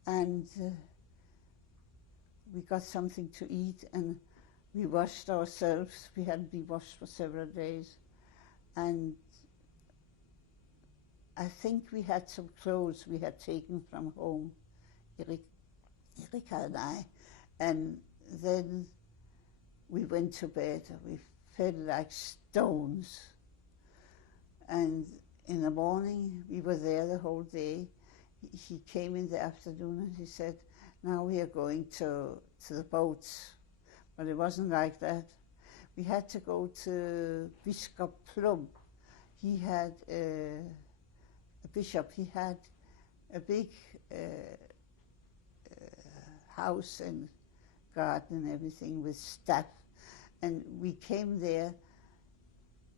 And we got something to eat and we washed ourselves. We hadn't been washed for several days. And I think we had some clothes we had taken from home, Erika and I. And then we went to bed. We felt like stones. And in the morning, we were there the whole day. He came in the afternoon and he said, now we are going to the boats. But it wasn't like that. We had to go to Bishop Plum. He had a bishop. He had a big house and garden and everything with staff. And we came there.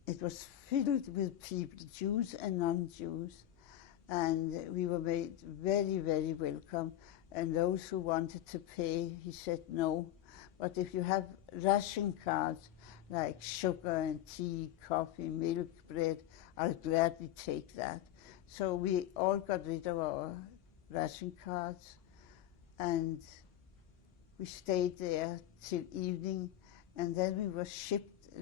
It was filled with people, Jews and non-Jews. And we were made very, very welcome. And those who wanted to pay, he said no. But if you have ration cards, like sugar and tea, coffee, milk, bread, I'll gladly take that. So we all got rid of our ration cards. And we stayed there till evening. And then we were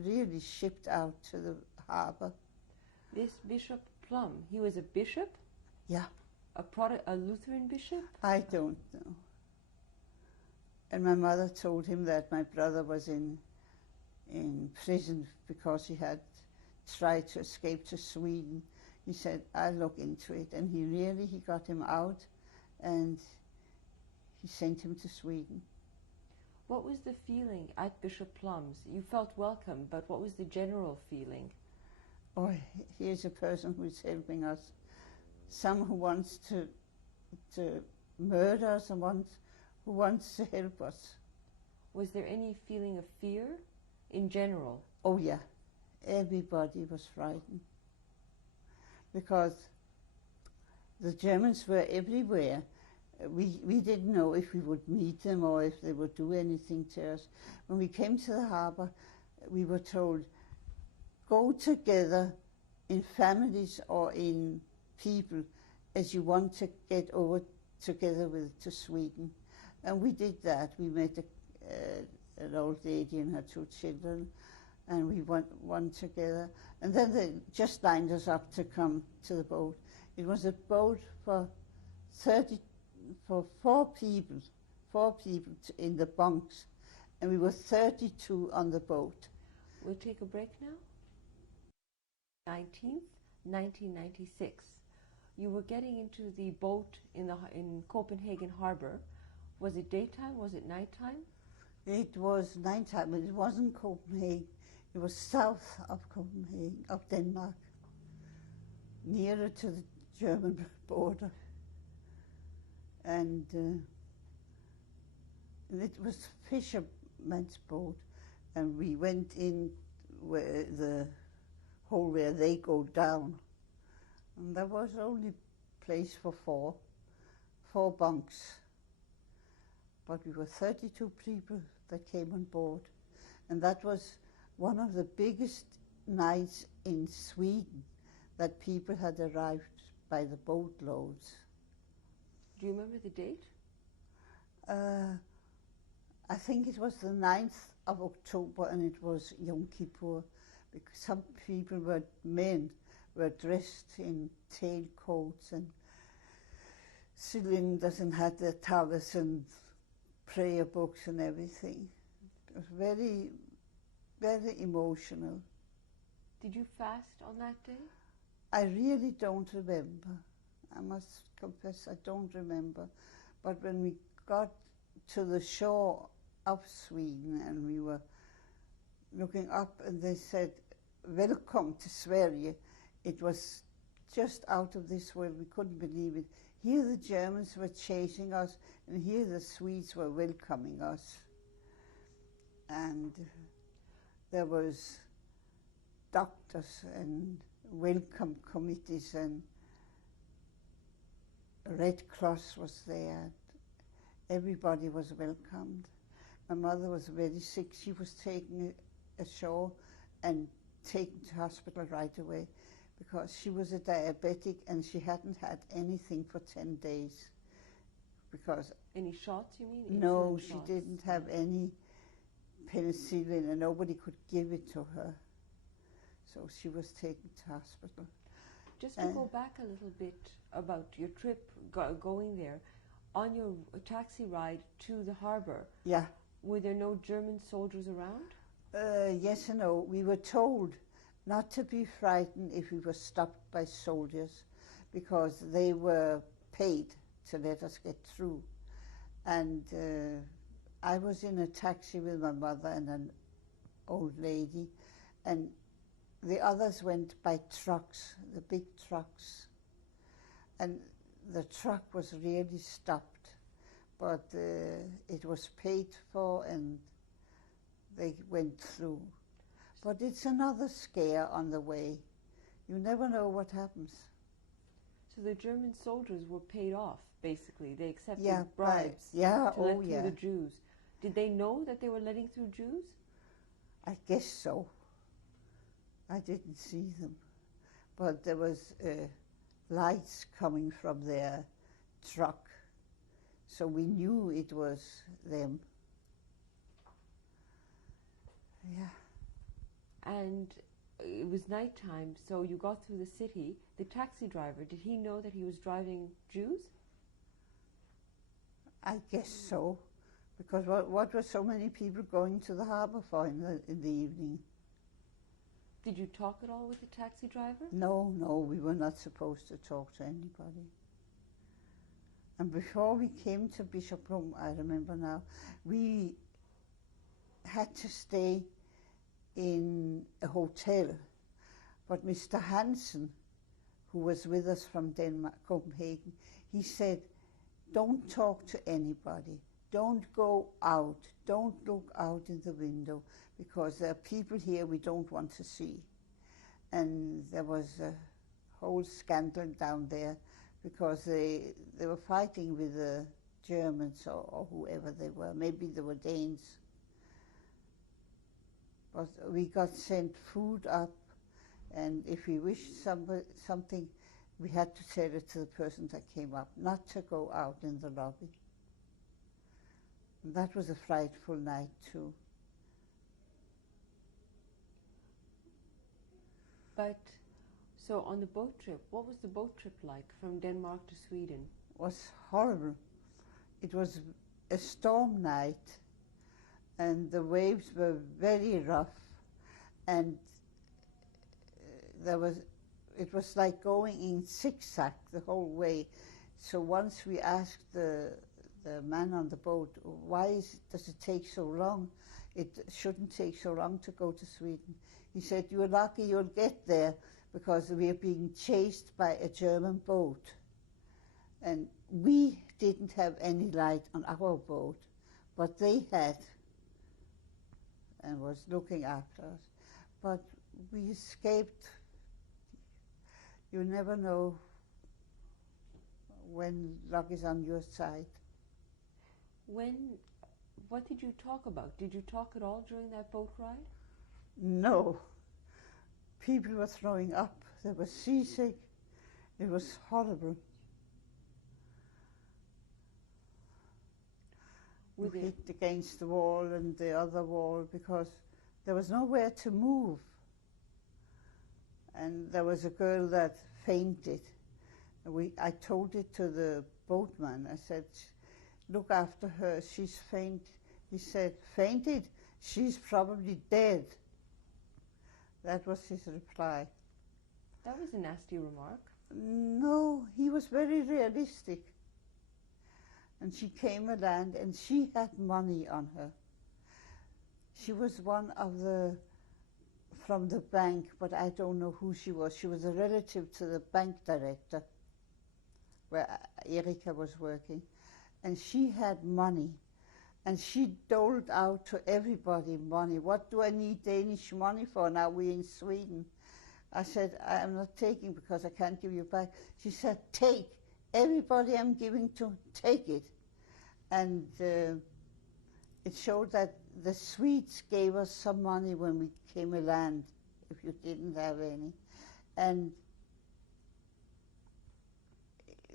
really shipped out to the harbor. This Bishop Plum, he was a bishop? Yeah. A Lutheran bishop? I don't know. And my mother told him that my brother was in prison because he had tried to escape to Sweden. He said, I'll look into it. And he got him out and he sent him to Sweden. What was the feeling at Bishop Plum's? You felt welcome, but what was the general feeling? Oh, here's a person who's helping us. Some who wants to murder us and who wants to help us. Was there any feeling of fear in general? Oh yeah, everybody was frightened. Because the Germans were everywhere. We didn't know if we would meet them or if they would do anything to us. When we came to the harbor, we were told, go together in families or in people as you want to get over together to Sweden. And we did that. We met an old lady and her two children, and we went together. And then they just lined us up to come to the boat. It was a boat for 4 people in the bunks, and we were 32 on the boat. We'll take a break now. 19th, 1996. You were getting into the boat in Copenhagen Harbor. Was it daytime? Was it nighttime? It was nighttime, but it wasn't Copenhagen. It was south of Copenhagen, of Denmark, nearer to the German border. And it was fisherman's boat, and we went in where the hole where they go down, and there was only place for four bunks. But we were 32 people that came on board, and that was one of the biggest nights in Sweden that people had arrived by the boatloads. Do you remember the date? I think it was the 9th of October, and it was Yom Kippur, because some people men were dressed in tailcoats and cylinders and had their towels and prayer books and everything. It was very, very emotional. Did you fast on that day? I really don't remember. I must confess, I don't remember. But when we got to the shore of Sweden and we were looking up and they said, "Welcome to Sverige," it was just out of this world. We couldn't believe it. Here the Germans were chasing us, and here the Swedes were welcoming us. And there was doctors and welcome committees, and Red Cross was there. Everybody was welcomed. My mother was very sick. She was taken ashore and taken to hospital right away because she was a diabetic and she hadn't had anything for 10 days. Because Any shots, you mean? no, Insulin she shots? didn't have any penicillin and nobody could give it to her. So she was taken to hospital. Just to go back a little bit about your trip going there, on your taxi ride to the harbour, Yeah. were there no German soldiers around? Yes and no. We were told not to be frightened if we were stopped by soldiers because they were paid to let us get through. And I was in a taxi with my mother and an old lady, and the others went by trucks, the big trucks. And the truck was really stopped, but it was paid for and they went through. But it's another scare on the way. You never know what happens. So the German soldiers were paid off, basically. They accepted Yeah, bribes yeah, to let oh through yeah. the Jews. Did they know that they were letting through Jews? I guess so. I didn't see them. But there was lights coming from their truck, so we knew it was them. Yeah. And it was nighttime, so you got through the city. The taxi driver, did he know that he was driving Jews? I guess so, because what were so many people going to the harbour for in the evening? Did you talk at all with the taxi driver? No, we were not supposed to talk to anybody. And before we came to Bischofbrunn, I remember now, we had to stay in a hotel. But Mr. Hansen, who was with us from Denmark, Copenhagen, he said, don't talk to anybody. Don't go out. Don't look out in the window because there are people here we don't want to see. And there was a whole scandal down there because they were fighting with the Germans or whoever they were. Maybe they were Danes. But we got sent food up, and if we wished something, we had to tell it to the person that came up, not to go out in the lobby. And that was a frightful night too. But, so on the boat trip, what was the boat trip like from Denmark to Sweden? It was horrible. It was a storm night, and the waves were very rough, and it was like going in zigzag the whole way. So once we asked the man on the boat, why does it take so long? It shouldn't take so long to go to Sweden. He said, you're lucky you'll get there because we are being chased by a German boat. And we didn't have any light on our boat, but they had and was looking after us. But we escaped. You never know when luck is on your side. What did you talk about? Did you talk at all during that boat ride? No. People were throwing up. They were seasick. It was horrible. We hit against the wall and the other wall because there was nowhere to move. And there was a girl that fainted. I told it to the boatman. I said, look after her, she's faint. He said, fainted? She's probably dead. That was his reply. That was a nasty remark. No, he was very realistic. And she came aland and she had money on her. She was one of from the bank, but I don't know who she was. She was a relative to the bank director where Erika was working. And she had money. And she doled out to everybody money. What do I need Danish money for now? We're in Sweden. I said, I'm not taking because I can't give you back. She said, take. Everybody I'm giving to, take it. And it showed that the Swedes gave us some money when we came a land, if you didn't have any. And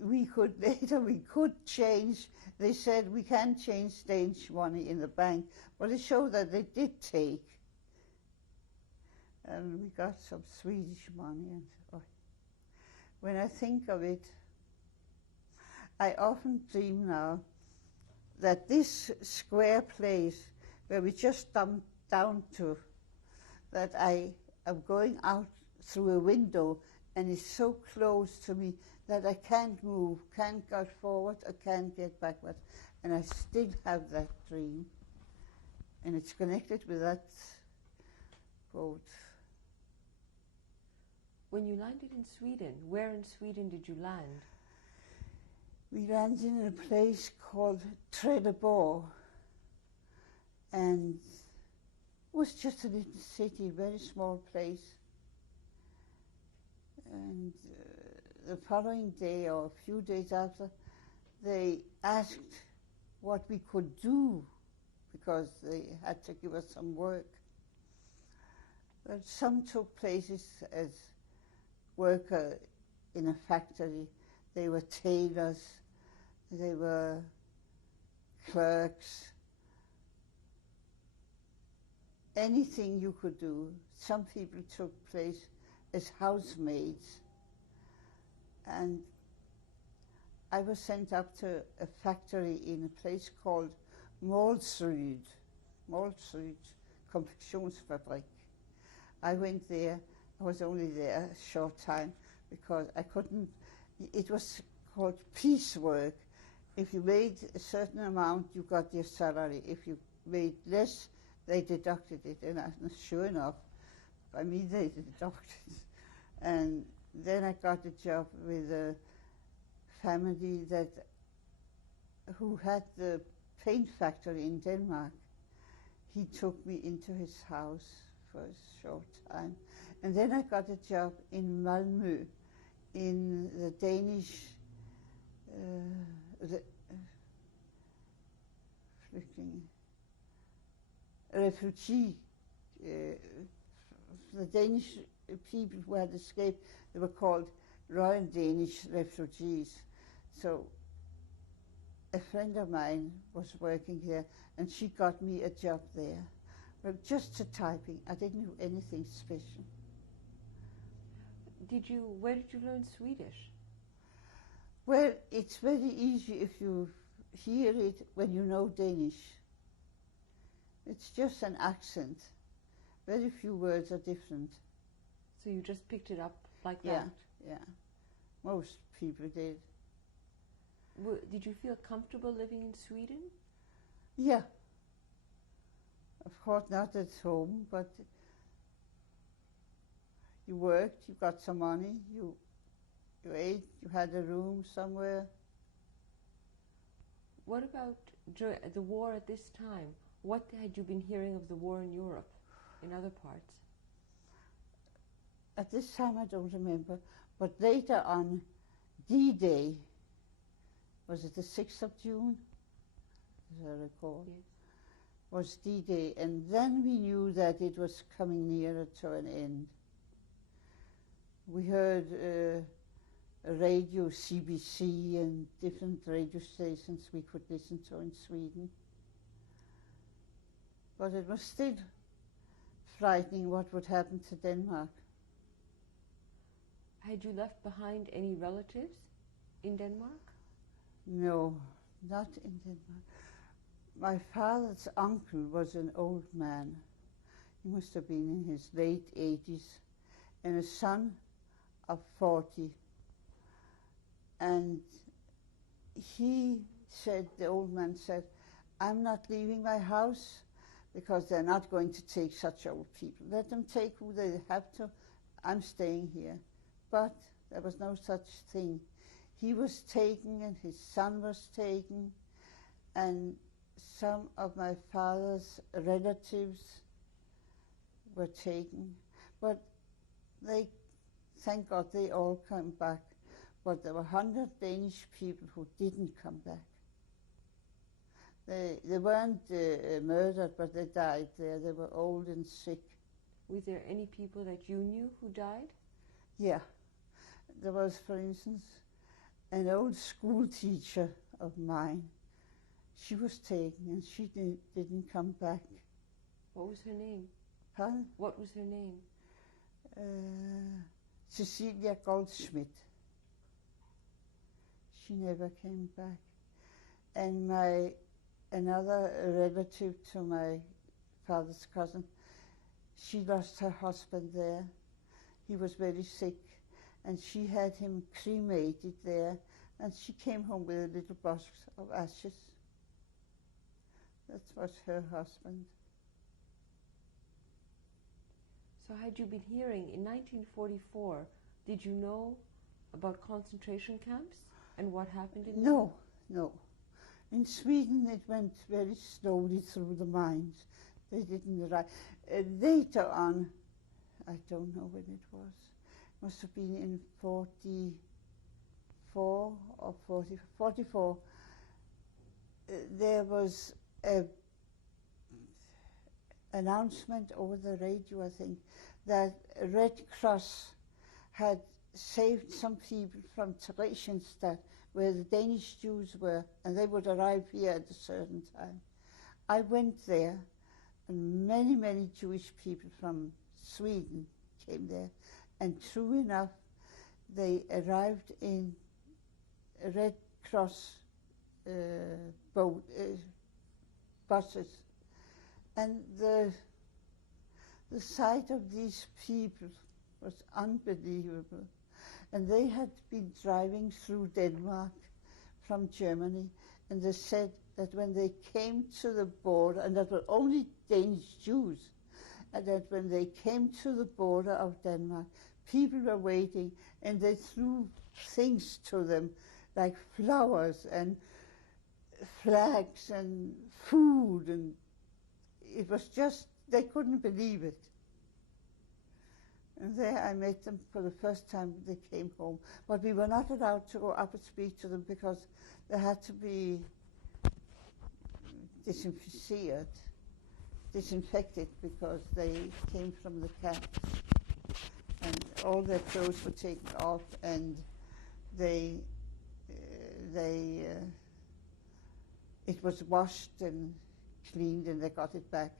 we could change. They said we can't change Danish money in the bank, but it showed that they did take. And we got some Swedish money. And when I think of it, I often dream now that this square place where we just dumped down to, that I am going out through a window and it's so close to me that I can't move, can't go forward, I can't get backward. And I still have that dream. And it's connected with that quote. When you landed in Sweden, where in Sweden did you land? We landed in a place called Trelleborg. And it was just a little city, very small place. And the following day or a few days after, they asked what we could do because they had to give us some work. But some took places as worker in a factory. They were tailors, they were clerks, anything you could do. Some people took place as housemaids. And I was sent up to a factory in a place called Målsryd Konfektionsfabrik. I went there. I was only there a short time because I couldn't. It was called piecework. If you made a certain amount, you got your salary. If you made less, they deducted it. And sure enough, by me they deducted it. And then I got a job with a family who had the paint factory in Denmark. He took me into his house for a short time. And then I got a job in Malmö, in the Danish refugee, the Danish people who had escaped. They were called Royal Danish Refugees. So a friend of mine was working here, and she got me a job there. But just to typing, I didn't do anything special. Where did you learn Swedish? Well, it's very easy if you hear it when you know Danish. It's just an accent. Very few words are different. So you just picked it up like Yeah, that? yeah. Most people did. Did you feel comfortable living in Sweden? Yeah. Of course not at home, but you worked, you got some money, you ate, you had a room somewhere. What about the war at this time? What had you been hearing of the war in Europe, in other parts? At this time I don't remember, but later on, D-Day, was it the 6th of June, as I recall? Yes. Was D-Day, and then we knew that it was coming nearer to an end. We heard radio, CBC, and different radio stations we could listen to in Sweden. But it was still frightening what would happen to Denmark. Had you left behind any relatives in Denmark? No, not in Denmark. My father's uncle was an old man. He must have been in his late 80s, and a son of 40. And he said, the old man said, I'm not leaving my house because they're not going to take such old people. Let them take who they have to. I'm staying here. But there was no such thing. He was taken and his son was taken, and some of my father's relatives were taken, but they, thank God, they all came back. But there were 100 Danish people who didn't come back. They weren't murdered, but they died there. They were old and sick. Was there any people that you knew who died? Yeah. There was, for instance, an old school teacher of mine. She was taken and she didn't come back. What was her name? Pardon? What was her name? Cecilia Goldschmidt. She never came back. And another relative to my father's cousin, she lost her husband there. He was very sick, and she had him cremated there, and she came home with a little box of ashes. That was her husband. So had you been hearing, in 1944, did you know about concentration camps and what happened in them? No, no. In Sweden it went very slowly through the mines. They didn't arrive. Later on, I don't know when it was, must have been in 44 or 44, there was an announcement over the radio, I think, that Red Cross had saved some people from Theresienstadt, where the Danish Jews were, and they would arrive here at a certain time. I went there, and many, many Jewish people from Sweden came there, and true enough, they arrived in Red Cross buses, and the sight of these people was unbelievable. And they had been driving through Denmark from Germany, and they said that when they came to the border, and that were only Danish Jews, and that when they came to the border of Denmark, people were waiting, and they threw things to them, like flowers and flags and food, and it was just, they couldn't believe it. And there I met them for the first time they came home. But we were not allowed to go up and speak to them because they had to be disinfected because they came from the camps. And all their clothes were taken off, and it was washed and cleaned, and they got it back.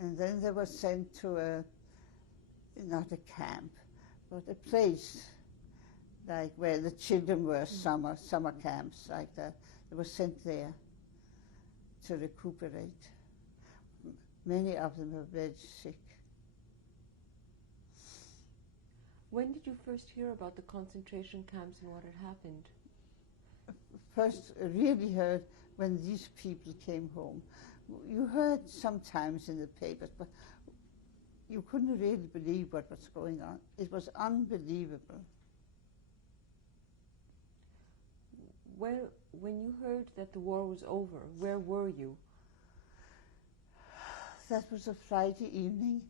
And then they were sent to not a camp, but a place like where the children were, summer camps like that. They were sent there to recuperate. Many of them were very sick. When did you first hear about the concentration camps and what had happened? First really heard when these people came home. You heard sometimes in the papers, but you couldn't really believe what was going on. It was unbelievable. Well, when you heard that the war was over, where were you? That was a Friday evening.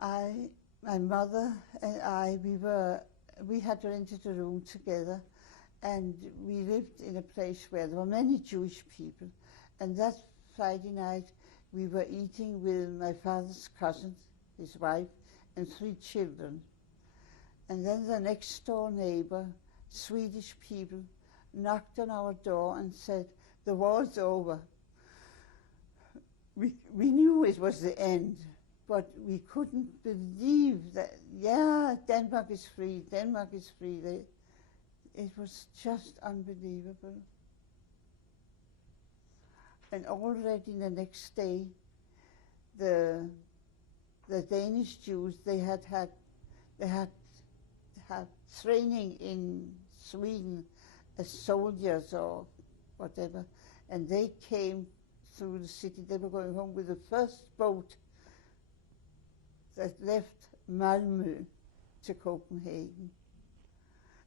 My mother and I, we had rented a room together, and we lived in a place where there were many Jewish people. And that Friday night, we were eating with my father's cousin, his wife, and 3 children. And then the next door neighbor, Swedish people, knocked on our door and said, "The war's over." We knew it was the end, but we couldn't believe that, yeah, Denmark is free, Denmark is free. It was just unbelievable. And already the next day, the Danish Jews, they had training in Sweden as soldiers or whatever, and they came through the city. They were going home with the first boat that left Malmö to Copenhagen.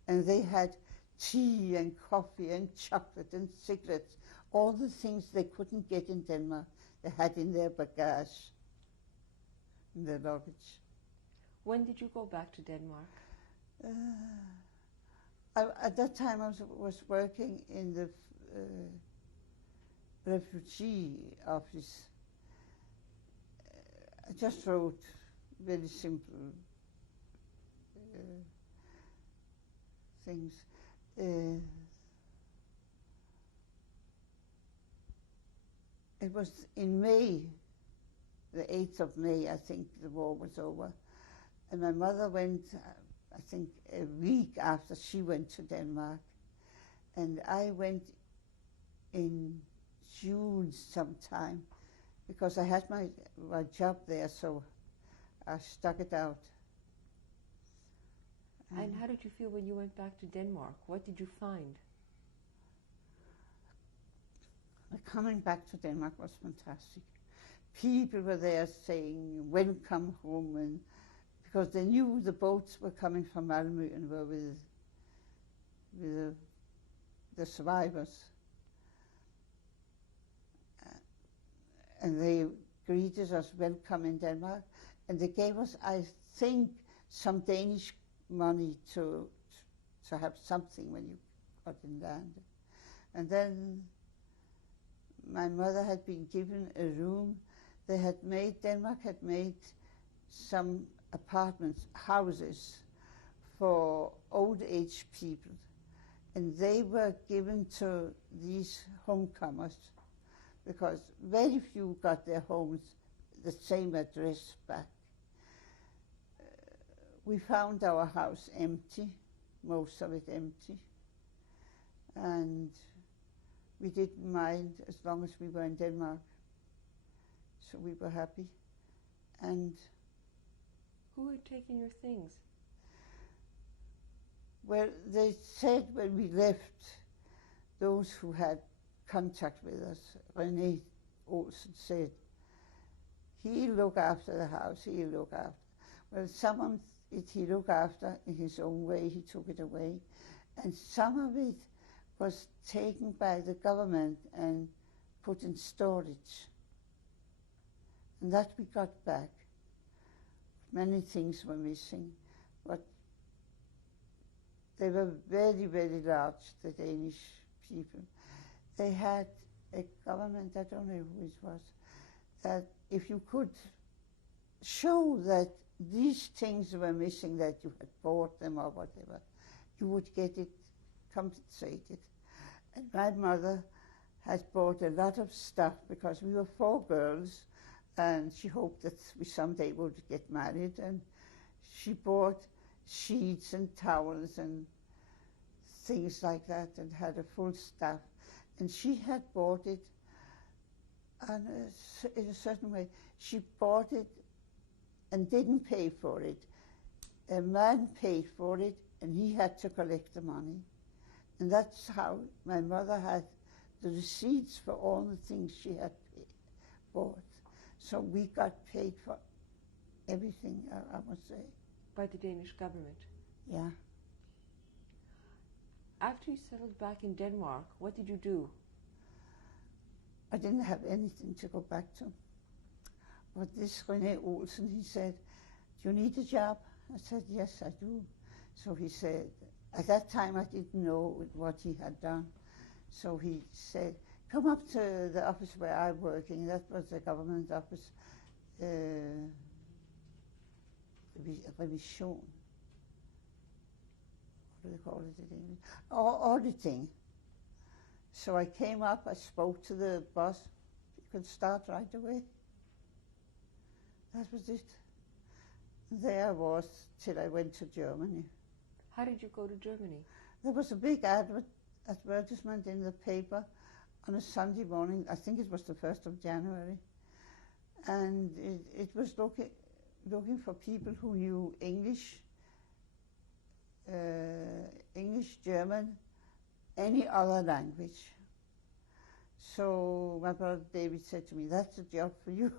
And they had tea and coffee and chocolate and cigarettes All the things they couldn't get in Denmark, they had in their bagage, in their luggage. When did you go back to Denmark? At that time I was working in the refugee office. I just wrote very simple things. It was in May, the 8th of May, I think the war was over. And my mother went, I think, a week after she went to Denmark. And I went in June sometime because I had my job there, so I stuck it out. And how did you feel when you went back to Denmark? What did you find? Coming back to Denmark was fantastic. People were there saying, welcome home, and because they knew the boats were coming from Malmö and were with the survivors. And they greeted us, welcome in Denmark, and they gave us, I think, some Danish money to have something when you got in land. And then my mother had been given a room. Denmark had made some apartments, houses for old age people. And they were given to these homecomers because very few got their homes the same address back. We found our house empty, most of it empty. And we didn't mind as long as we were in Denmark. So we were happy. And who had taken your things? Well, they said when we left, those who had contact with us, René Olsen said, he'll look after the house, he'll look after. Well, some of it he looked after in his own way, he took it away. And some of it was taken by the government and put in storage. And that we got back. Many things were missing, but they were very, very large, the Danish people. They had a government, I don't know who it was, that if you could show that these things were missing, that you had bought them or whatever, you would get it compensated. And my mother had bought a lot of stuff because we were 4 girls and she hoped that we someday would get married, and she bought sheets and towels and things like that and had a full staff. And she had bought it in a certain way. She bought it and didn't pay for it. A man paid for it and he had to collect the money. And that's how my mother had the receipts for all the things she had bought. So we got paid for everything, I must say. By the Danish government? Yeah. After you settled back in Denmark, what did you do? I didn't have anything to go back to. But this René Olsen, he said, do you need a job? I said, yes, I do. So he said, at that time I didn't know what he had done. So he said, come up to the office where I'm working. That was the government office, revision. What do they call it in English? Auditing. So I came up, I spoke to the boss. You could start right away. That was it. There I was till I went to Germany. How did you go to Germany? There was a big advertisement in the paper on a Sunday morning. I think it was the 1st of January. And it was looking for people who knew English, German, any other language. So my brother David said to me, that's a job for you.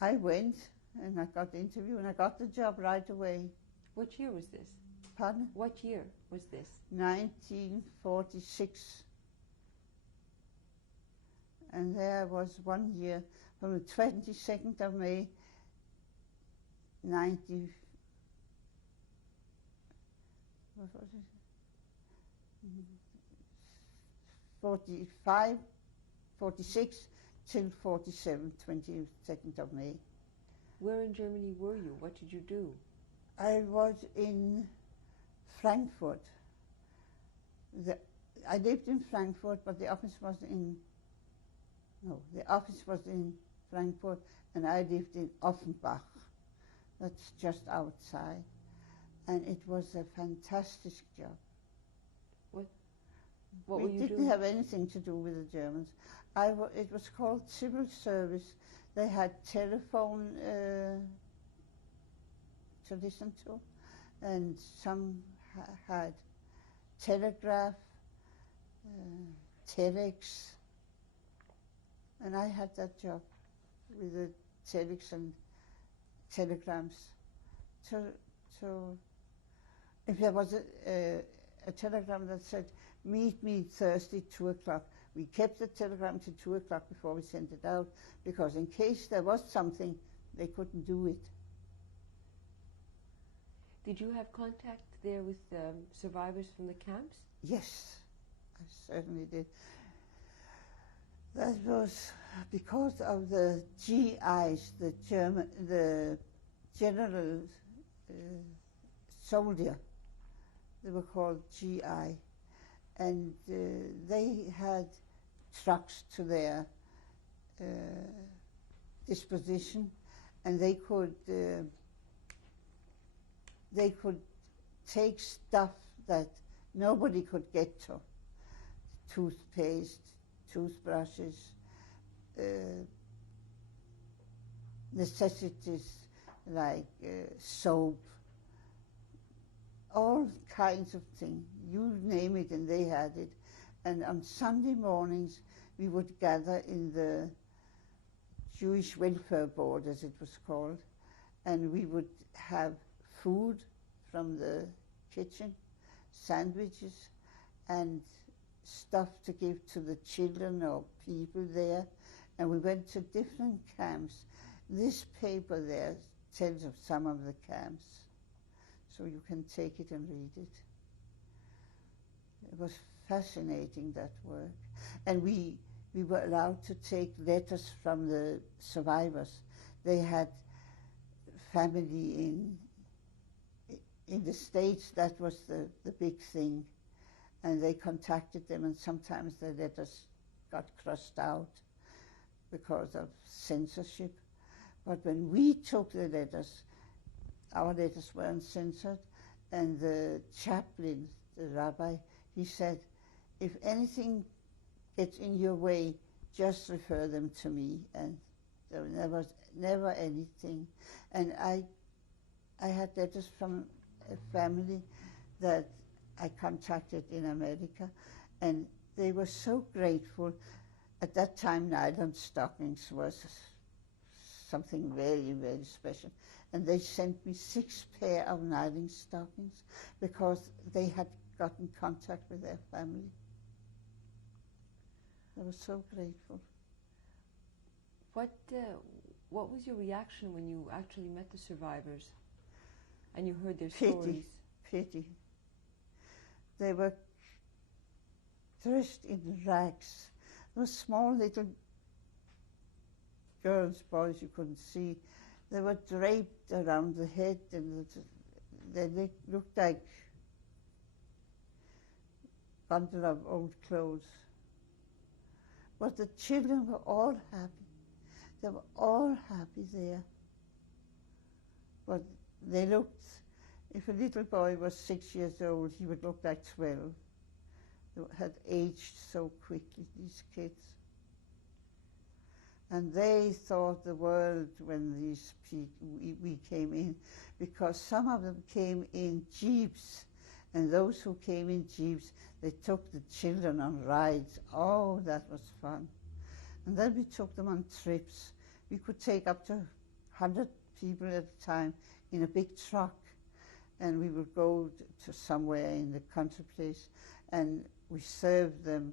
I went and I got the interview and I got the job right away. What year was this? Pardon? What year was this? 1946. And there was 1 year from the 22nd of May, 90, what was it? 45, 46 till 47, 22nd of May. Where in Germany were you? What did you do? I was in Frankfurt. I lived in Frankfurt, but the office was in Frankfurt, and I lived in Offenbach. That's just outside. And it was a fantastic job. What were you We didn't doing? have anything to do with the Germans. It was called civil service. They had telephone to listen to, and some had telegraph, telex, and I had that job with the telex and telegrams. So if there was a telegram that said, "Meet me Thursday, 2 o'clock," we kept the telegram to 2 o'clock before we sent it out, because in case there was something, they couldn't do it. Did you have contact there with survivors from the camps? Yes, I certainly did. That was because of the GIs, the general soldier. They were called GI, and they had trucks to their disposition, and they could take stuff that nobody could get to: toothpaste, toothbrushes, necessities like soap, all kinds of things. You name it, and they had it. And on Sunday mornings, we would gather in the Jewish Welfare Board, as it was called, and we would have food from the kitchen, sandwiches, and stuff to give to the children or people there. And we went to different camps. This paper there tells of some of the camps, so you can take it and read it. It was fascinating, that work. And we were allowed to take letters from the survivors. They had family in the States. That was the big thing. And they contacted them, and sometimes the letters got crossed out because of censorship. But when we took the letters, our letters weren't censored, and the chaplain, the rabbi, he said, "If anything gets in your way, just refer them to me." And there was never anything. And I had letters from a family that I contacted in America, and they were so grateful. At that time, nylon stockings was something very, very special. And they sent me 6 pair of nylon stockings because they had gotten contact with their family. I was so grateful. What was your reaction when you actually met the survivors and you heard their Pity, stories? pity. They were dressed in rags. Those small little girls, boys you couldn't see, they were draped around the head, and they looked like a bundle of old clothes. But the children were all happy. They were all happy there. But they looked, if a little boy was 6 years old, he would look like 12. They had aged so quickly, these kids. And they thought the world when these people, we came in, because some of them came in jeeps, and those who came in jeeps, they took the children on rides. Oh, that was fun. And then we took them on trips. We could take up to 100 people at a time in a big truck, and we would go to somewhere in the country place, and we served them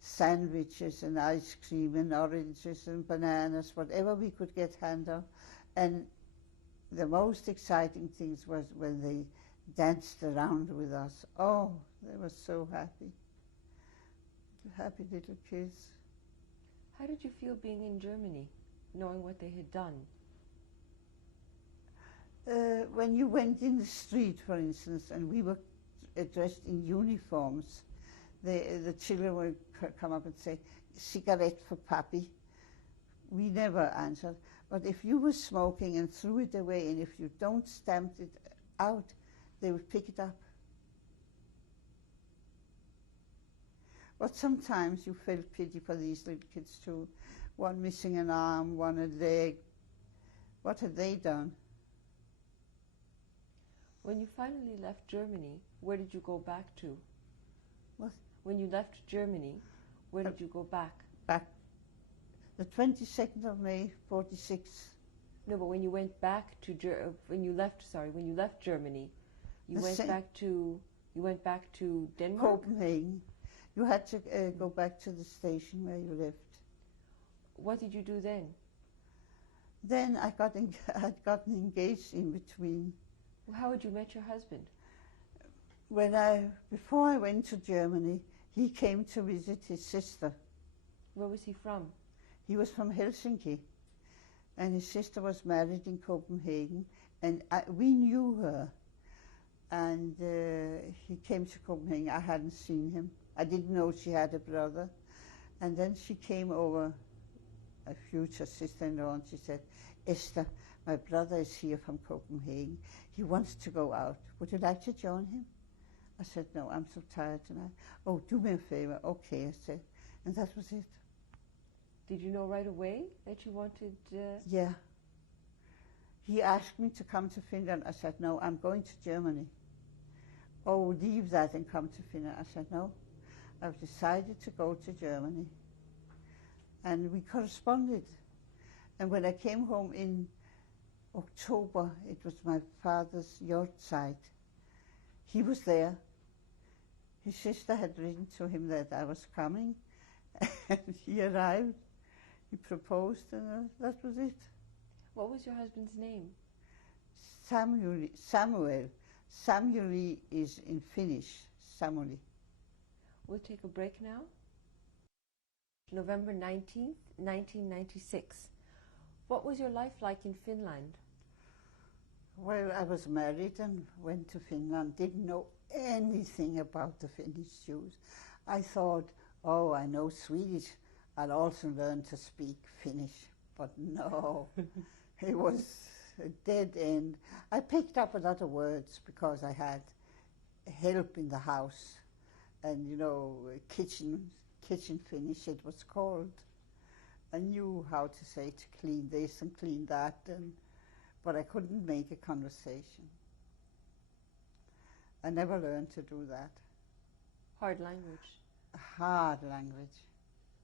sandwiches and ice cream and oranges and bananas, whatever we could get hand of. And the most exciting things was when they danced around with us. Oh, they were so happy. Happy little kids. How did you feel being in Germany, knowing what they had done? When you went in the street, for instance, and we were dressed in uniforms, the children would come up and say, "Cigarette for Papi." We never answered. But if you were smoking and threw it away, and if you don't stamp it out, they would pick it up. But sometimes you felt pity for these little kids too. One missing an arm, one a leg. What had they done? When you finally left Germany, where did you go back to? What? When you left Germany, where did you go back? Back. The 22nd of May, 46. No, but when you went back to when you left Germany, you went back to Denmark? Copenhagen. You had to go back to the station where you lived. What did you do then? Then I had gotten engaged in between. Well, how had you met your husband? Before I went to Germany, he came to visit his sister. Where was he from? He was from Helsinki, and his sister was married in Copenhagen, and we knew her. And he came to Copenhagen. I hadn't seen him. I didn't know she had a brother. And then she came over, a future sister-in-law, and she said, "Esther, my brother is here from Copenhagen. He wants to go out. Would you like to join him?" I said, "No, I'm so tired tonight." "Oh, do me a favor." "Okay," I said. And that was it. Did you know right away that you wanted... Yeah. He asked me to come to Finland. I said, "No, I'm going to Germany." "Oh, leave that and come to Finland." I said, "No, I've decided to go to Germany." And we corresponded. And when I came home in October, it was my father's yahrzeit. He was there. His sister had written to him that I was coming, and he arrived. He proposed, and that was it. What was your husband's name? Samuel. Samueli is in Finnish, Samuli. We'll take a break now. November 19th, 1996. What was your life like in Finland? Well, I was married and went to Finland, didn't know anything about the Finnish Jews. I thought, oh, I know Swedish, I'll also learn to speak Finnish. But no, it was a dead end. I picked up a lot of words because I had help in the house. And, you know, kitchen Finnish, it was called. I knew how to say to clean this and clean that, but I couldn't make a conversation. I never learned to do that. Hard language. A hard language.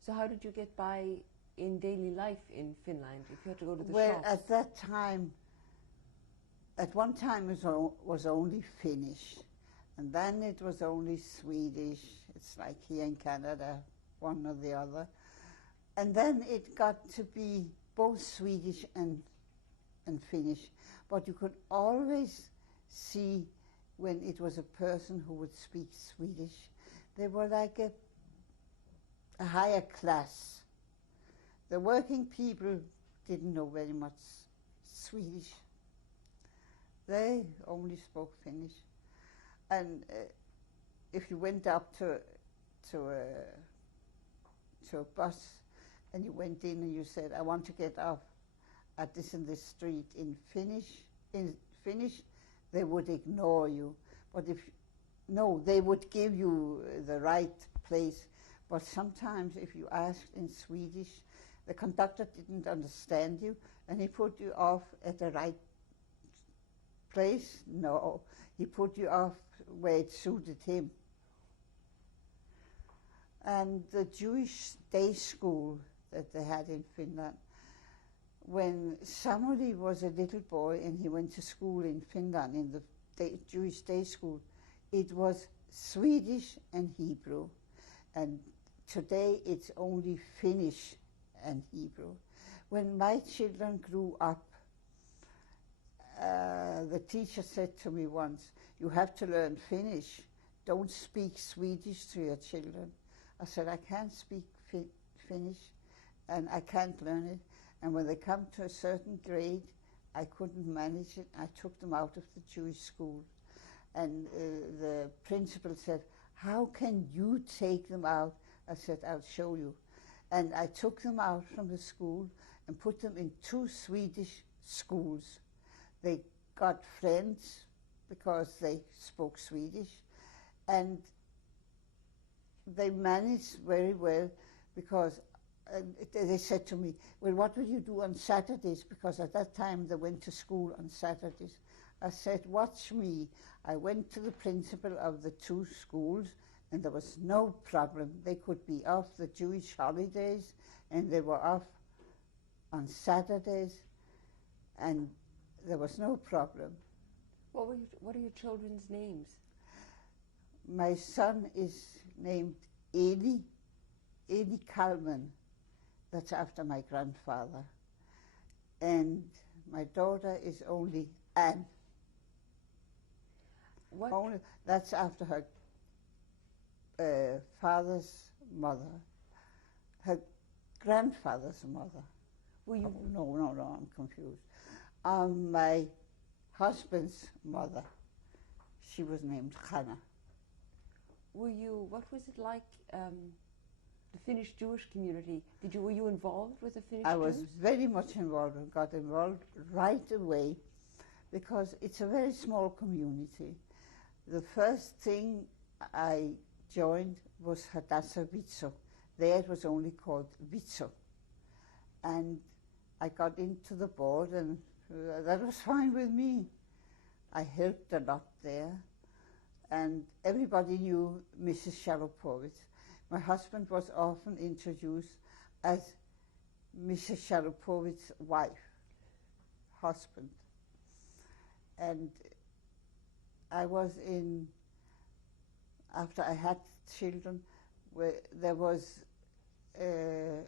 So how did you get by in daily life in Finland if you had to go to the well, shops? at that time, at one time it was only Finnish, and then it was only Swedish. It's like here in Canada, one or the other. And then it got to be both Swedish and Finnish, but you could always see when it was a person who would speak Swedish. They were like a higher class. The working people didn't know very much Swedish. They only spoke Finnish. And if you went up to a bus and you went in and you said, "I want to get off at this and this street in Finnish, they would ignore you. But they would give you the right place. But sometimes if you asked in Swedish, the conductor didn't understand you and he put you off at the right place. No, he put you off where it suited him. And the Jewish day school that they had in Finland, when Samuli was a little boy and he went to school in Finland, in the Jewish day school, it was Swedish and Hebrew. And today it's only Finnish and Hebrew. When my children grew up, the teacher said to me once, "You have to learn Finnish. Don't speak Swedish to your children." I said, "I can't speak Finnish and I can't learn it." And when they come to a certain grade, I couldn't manage it. I took them out of the Jewish school. And the principal said, "How can you take them out?" I said, "I'll show you." And I took them out from the school and put them in 2 Swedish schools. They got friends because they spoke Swedish, and they managed very well because they said to me, "Well, what will you do on Saturdays?" Because at that time they went to school on Saturdays. I said, "Watch me." I went to the principal of the 2 schools, and there was no problem. They could be off the Jewish holidays, and they were off on Saturdays, and there was no problem. What are your children's names? My son is named Eli Kalman. That's after my grandfather. And my daughter is only Anne. That's after her father's mother, her grandfather's mother. No, I'm confused. My husband's mother, she was named Hannah. What was it like, the Finnish Jewish community? Were you involved with the Finnish I was Jews? very much involved and got involved right away because it's a very small community. The first thing I joined was Hadassah Vitso. There it was only called Vitso. And I got into the board, and that was fine with me. I helped a lot there, and everybody knew Mrs. Shalupovitz. My husband was often introduced as Mrs. Shalupovitz's wife, husband. And I was after I had children, there was a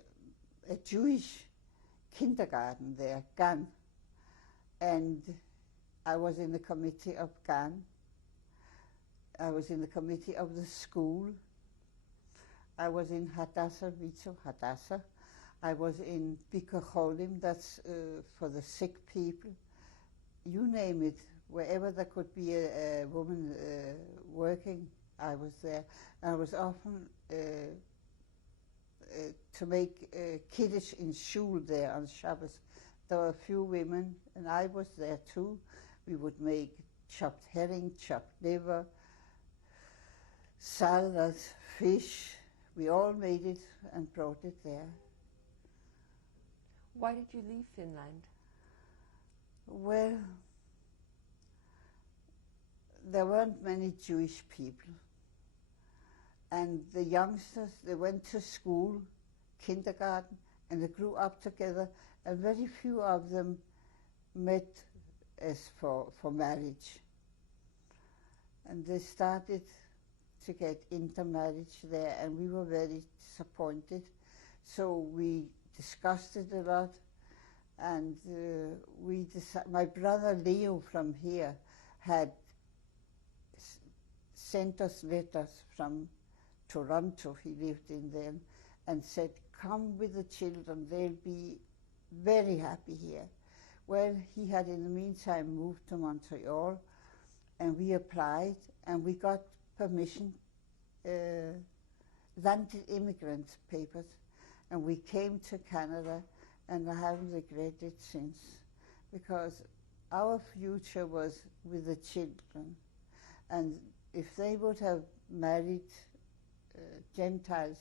Jewish kindergarten there, GAN, and I was in the committee of GAN. I was in the committee of the school. I was in Hadassah Vitso, Hadassah. I was in Bikur Cholim, that's for the sick people. You name it, wherever there could be a woman working, I was there. I was often to make Kiddush in shul there on Shabbos. There were a few women, and I was there too. We would make chopped herring, chopped liver, salad, fish. We all made it and brought it there. Why did you leave Finland? Well, there weren't many Jewish people. And the youngsters, they went to school, kindergarten, and they grew up together, and very few of them met as for marriage. And they started to get intermarriage there, and we were very disappointed. So we discussed it a lot, and my brother Leo from here had sent us letters from Toronto, he lived in then, and said, "Come with the children, they'll be very happy here." Well, he had in the meantime moved to Montreal, and we applied, and we got permission, landed immigrant papers, and we came to Canada, and I haven't regretted it since, because our future was with the children, and if they would have married Gentiles,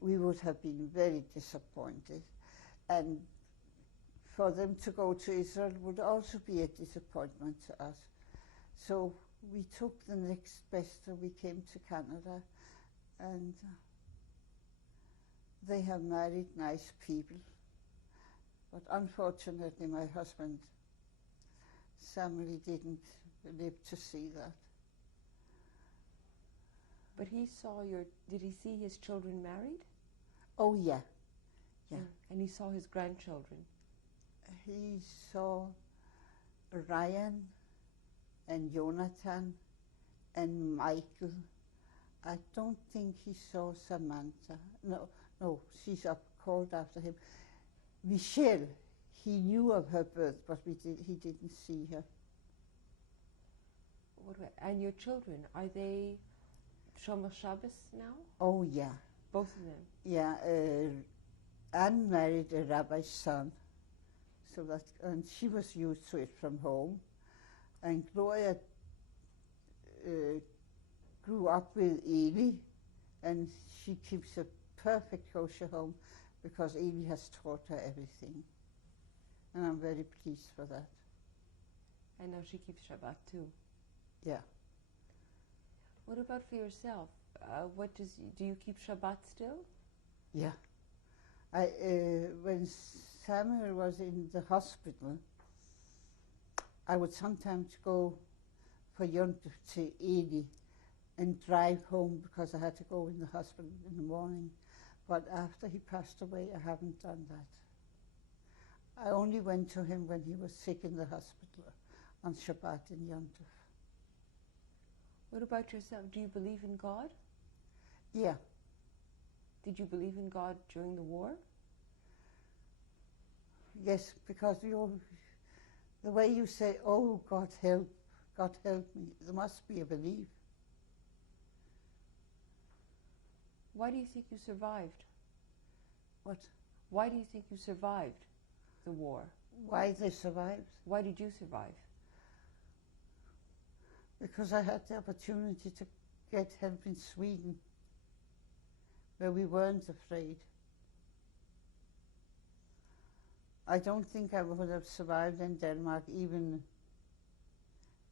we would have been very disappointed, and for them to go to Israel would also be a disappointment to us. So we took the next best, and we came to Canada, and they have married nice people. But unfortunately, my husband, Samuel, didn't live to see that. But did he see his children married? Oh, yeah. Yeah. And he saw his grandchildren. He saw Ryan and Jonathan and Michael. I don't think he saw Samantha. No, she's called after him. Michelle, he knew of her birth, but he didn't see her. And your children, are they Shomer Shabbos now? Oh, yeah. Both of them? Yeah, Anne married a rabbi's son, and she was used to it from home. And Gloria grew up with Eli, and she keeps a perfect kosher home because Eli has taught her everything. And I'm very pleased for that. And now she keeps Shabbat too. Yeah. What about for yourself? Do you keep Shabbat still? Yeah. When Samuel was in the hospital, I would sometimes go for Yom Tov to Eli and drive home because I had to go in the hospital in the morning. But after he passed away, I haven't done that. I only went to him when he was sick in the hospital on Shabbat in Yom Tov. What about yourself? Do you believe in God? Yeah. Did you believe in God during the war? Yes, because the way you say, oh, God help me, there must be a belief. Why do you think you survived? What? Why do you think you survived the war? Why they survived? Why did you survive? Because I had the opportunity to get help in Sweden, where we weren't afraid. I don't think I would have survived in Denmark even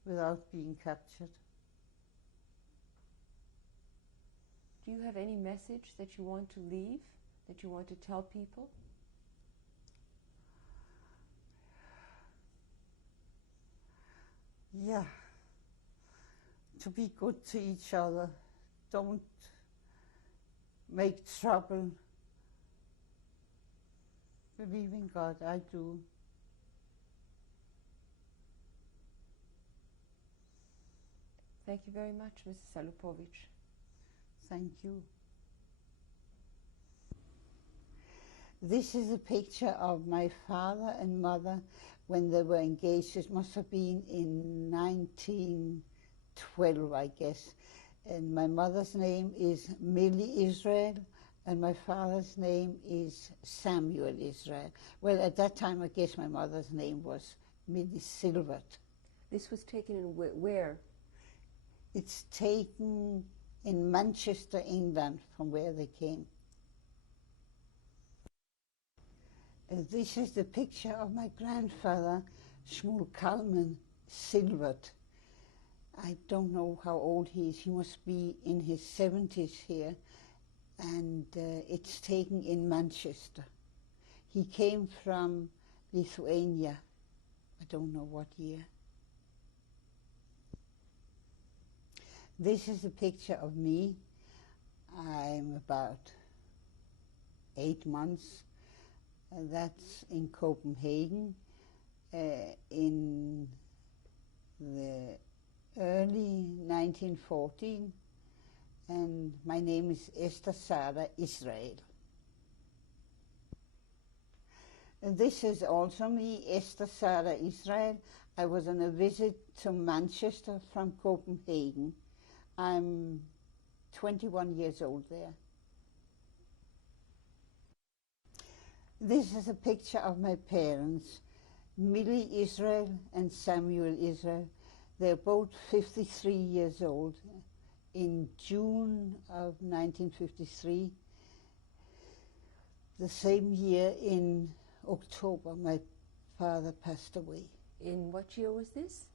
without being captured. Do you have any message that you want to leave, that you want to tell people? Yeah. To be good to each other. Don't make trouble. Believe in God, I do. Thank you very much, Mrs. Salupovic. Thank you. This is a picture of my father and mother when they were engaged. It must have been in 1912, I guess. And my mother's name is Millie Israel, and my father's name is Samuel Israel. Well, at that time, I guess my mother's name was Millie Silvert. This was taken in where? It's taken in Manchester, England, from where they came. This is the picture of my grandfather, Shmuel Kalman Silvert. I don't know how old he is. He must be in his 70s here. And it's taken in Manchester. He came from Lithuania. I don't know what year. This is a picture of me. I'm about 8 months. That's in Copenhagen in the early 1914. And my name is Esther Sarah Israel. And this is also me, Esther Sarah Israel. I was on a visit to Manchester from Copenhagen. I'm 21 years old there. This is a picture of my parents, Millie Israel and Samuel Israel. They're both 53 years old. In June of 1953, the same year in October, my father passed away. In what year was this?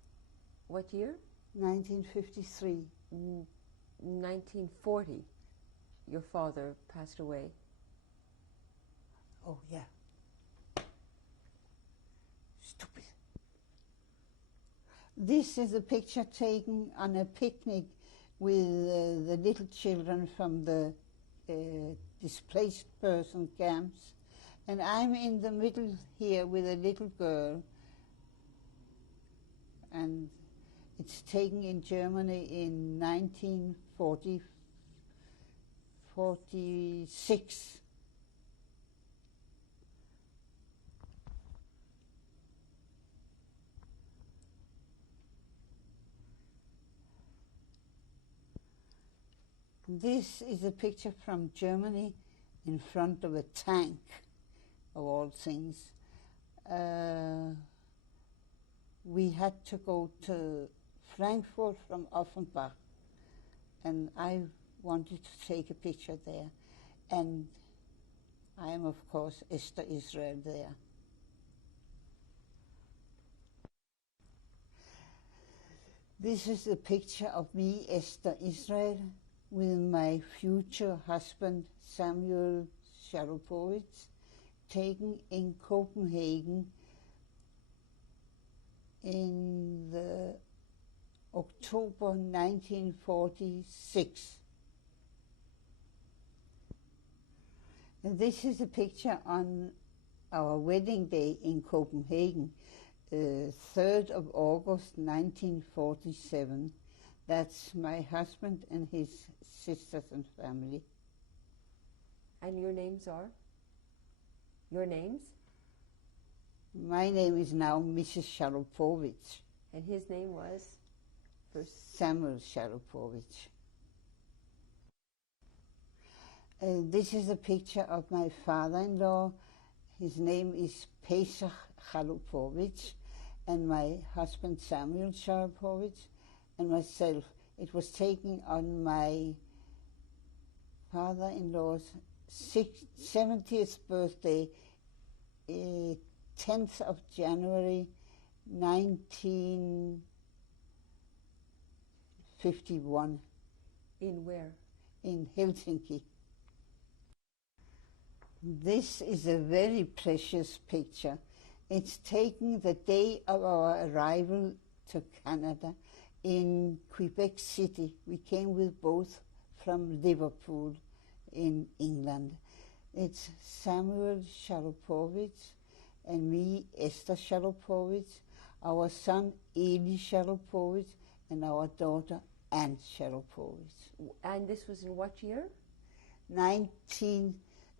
What year? 1953. 1940, your father passed away. Oh, yeah. Stupid. This is a picture taken on a picnic with the little children from the displaced person camps. And I'm in the middle here with a little girl. And it's taken in Germany in 1946. This is a picture from Germany in front of a tank, of all things. We had to go to Frankfurt from Offenbach, and I wanted to take a picture there. And I am, of course, Esther Israel there. This is a picture of me, Esther Israel, with my future husband, Samuel Sharopovitz, taken in Copenhagen in the October 1946. And this is a picture on our wedding day in Copenhagen, 3rd of August 1947. That's my husband and his sisters and family. And your names are? Your names? My name is now Mrs. Sharopovitz. And his name was? First. Samuel Sharopovitz. This is a picture of my father-in-law. His name is Pesach Sharopovitz, and my husband Samuel Sharopovitz, and myself. It was taken on my father-in-law's 70th birthday, 10th of January 1951. In where? In Helsinki. This is a very precious picture. It's taken the day of our arrival to Canada in Quebec City. We came with both from Liverpool in England. It's Samuel Sharopovitz and me, Esther Sharopovitz, our son Eli Sharopovitz, and our daughter Anne Sharopovitz. And this was in what year?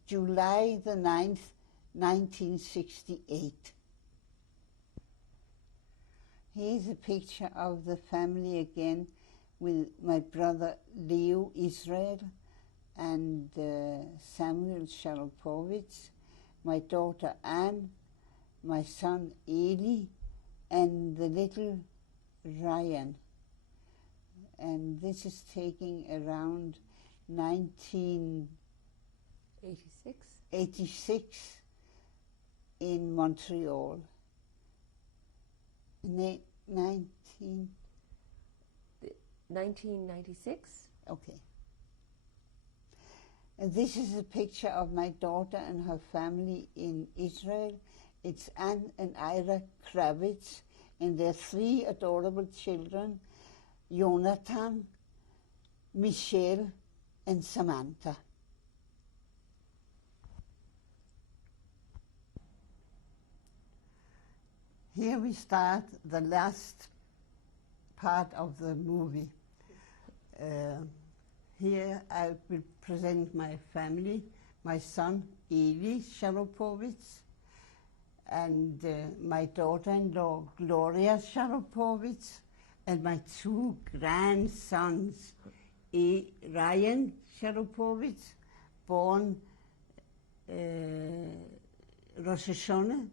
July the 9th, 1968. Here's a picture of the family again with my brother Leo Israel and Samuel Sharopovitz, my daughter Anne, my son Eli, and the little Ryan. And this is taking around 1986 in Montreal. 1996? Okay. And this is a picture of my daughter and her family in Israel. It's Anne and Ira Kravitz and their 3 adorable children, Jonathan, Michelle, and Samantha. Here we start the last part of the movie. Here I will present my family, my son Eli Sharopovitz, and my daughter-in-law Gloria Sharopovitz, and my 2 grandsons, Ryan Sharopovitz, born Rosh Hashanah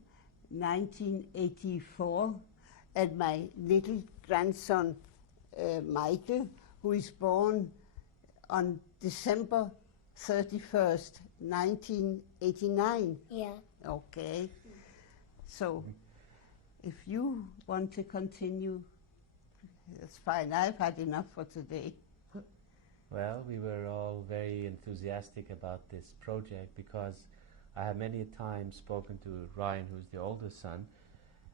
1984, and my little grandson Michael, who is born on December 31st, 1989. Yeah. Okay. So, if you want to continue, that's fine. I've had enough for today. Well, we were all very enthusiastic about this project because I have many times spoken to Ryan, who's the oldest son,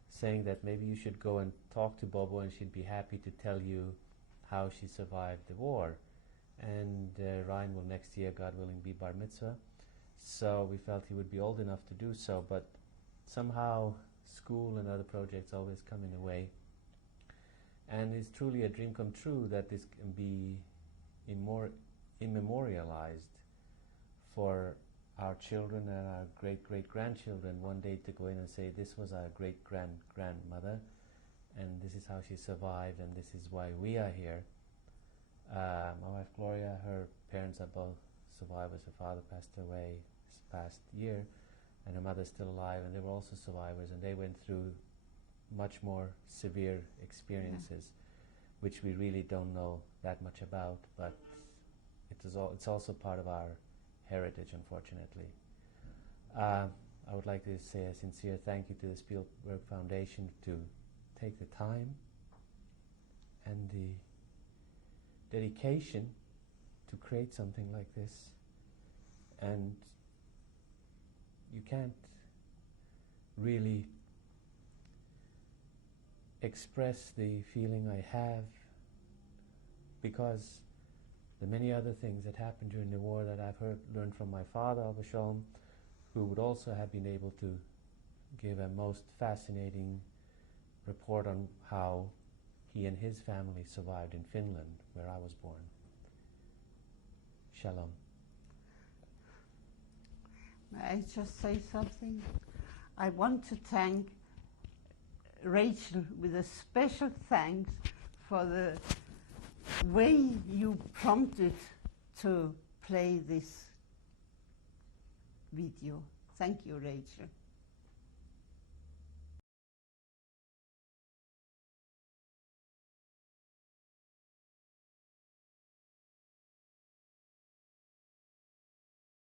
saying that maybe you should go and talk to Bobo and she'd be happy to tell you how she survived the war. and Ryan will next year, God willing, be bar mitzvah. So we felt he would be old enough to do so, but somehow school and other projects always come in the way. And it's truly a dream come true that this can be immemorialized for our children and our great-great-grandchildren one day to go in and say, this was our great-grandmother, and this is how she survived, and this is why we are here. My wife Gloria, her parents are both survivors. Her father passed away this past year, and her mother's still alive, and they were also survivors, and they went through much more severe experiences, which we really don't know that much about, but it's also part of our heritage, unfortunately. I would like to say a sincere thank you to the Spielberg Foundation to take the time and the dedication to create something like this. And you can't really express the feeling I have, because the many other things that happened during the war that I've learned from my father, Abba Shalom, who would also have been able to give a most fascinating report on how he and his family survived in Finland, where I was born. Shalom. May I just say something? I want to thank Rachel with a special thanks for the way you prompted to play this video. Thank you, Rachel.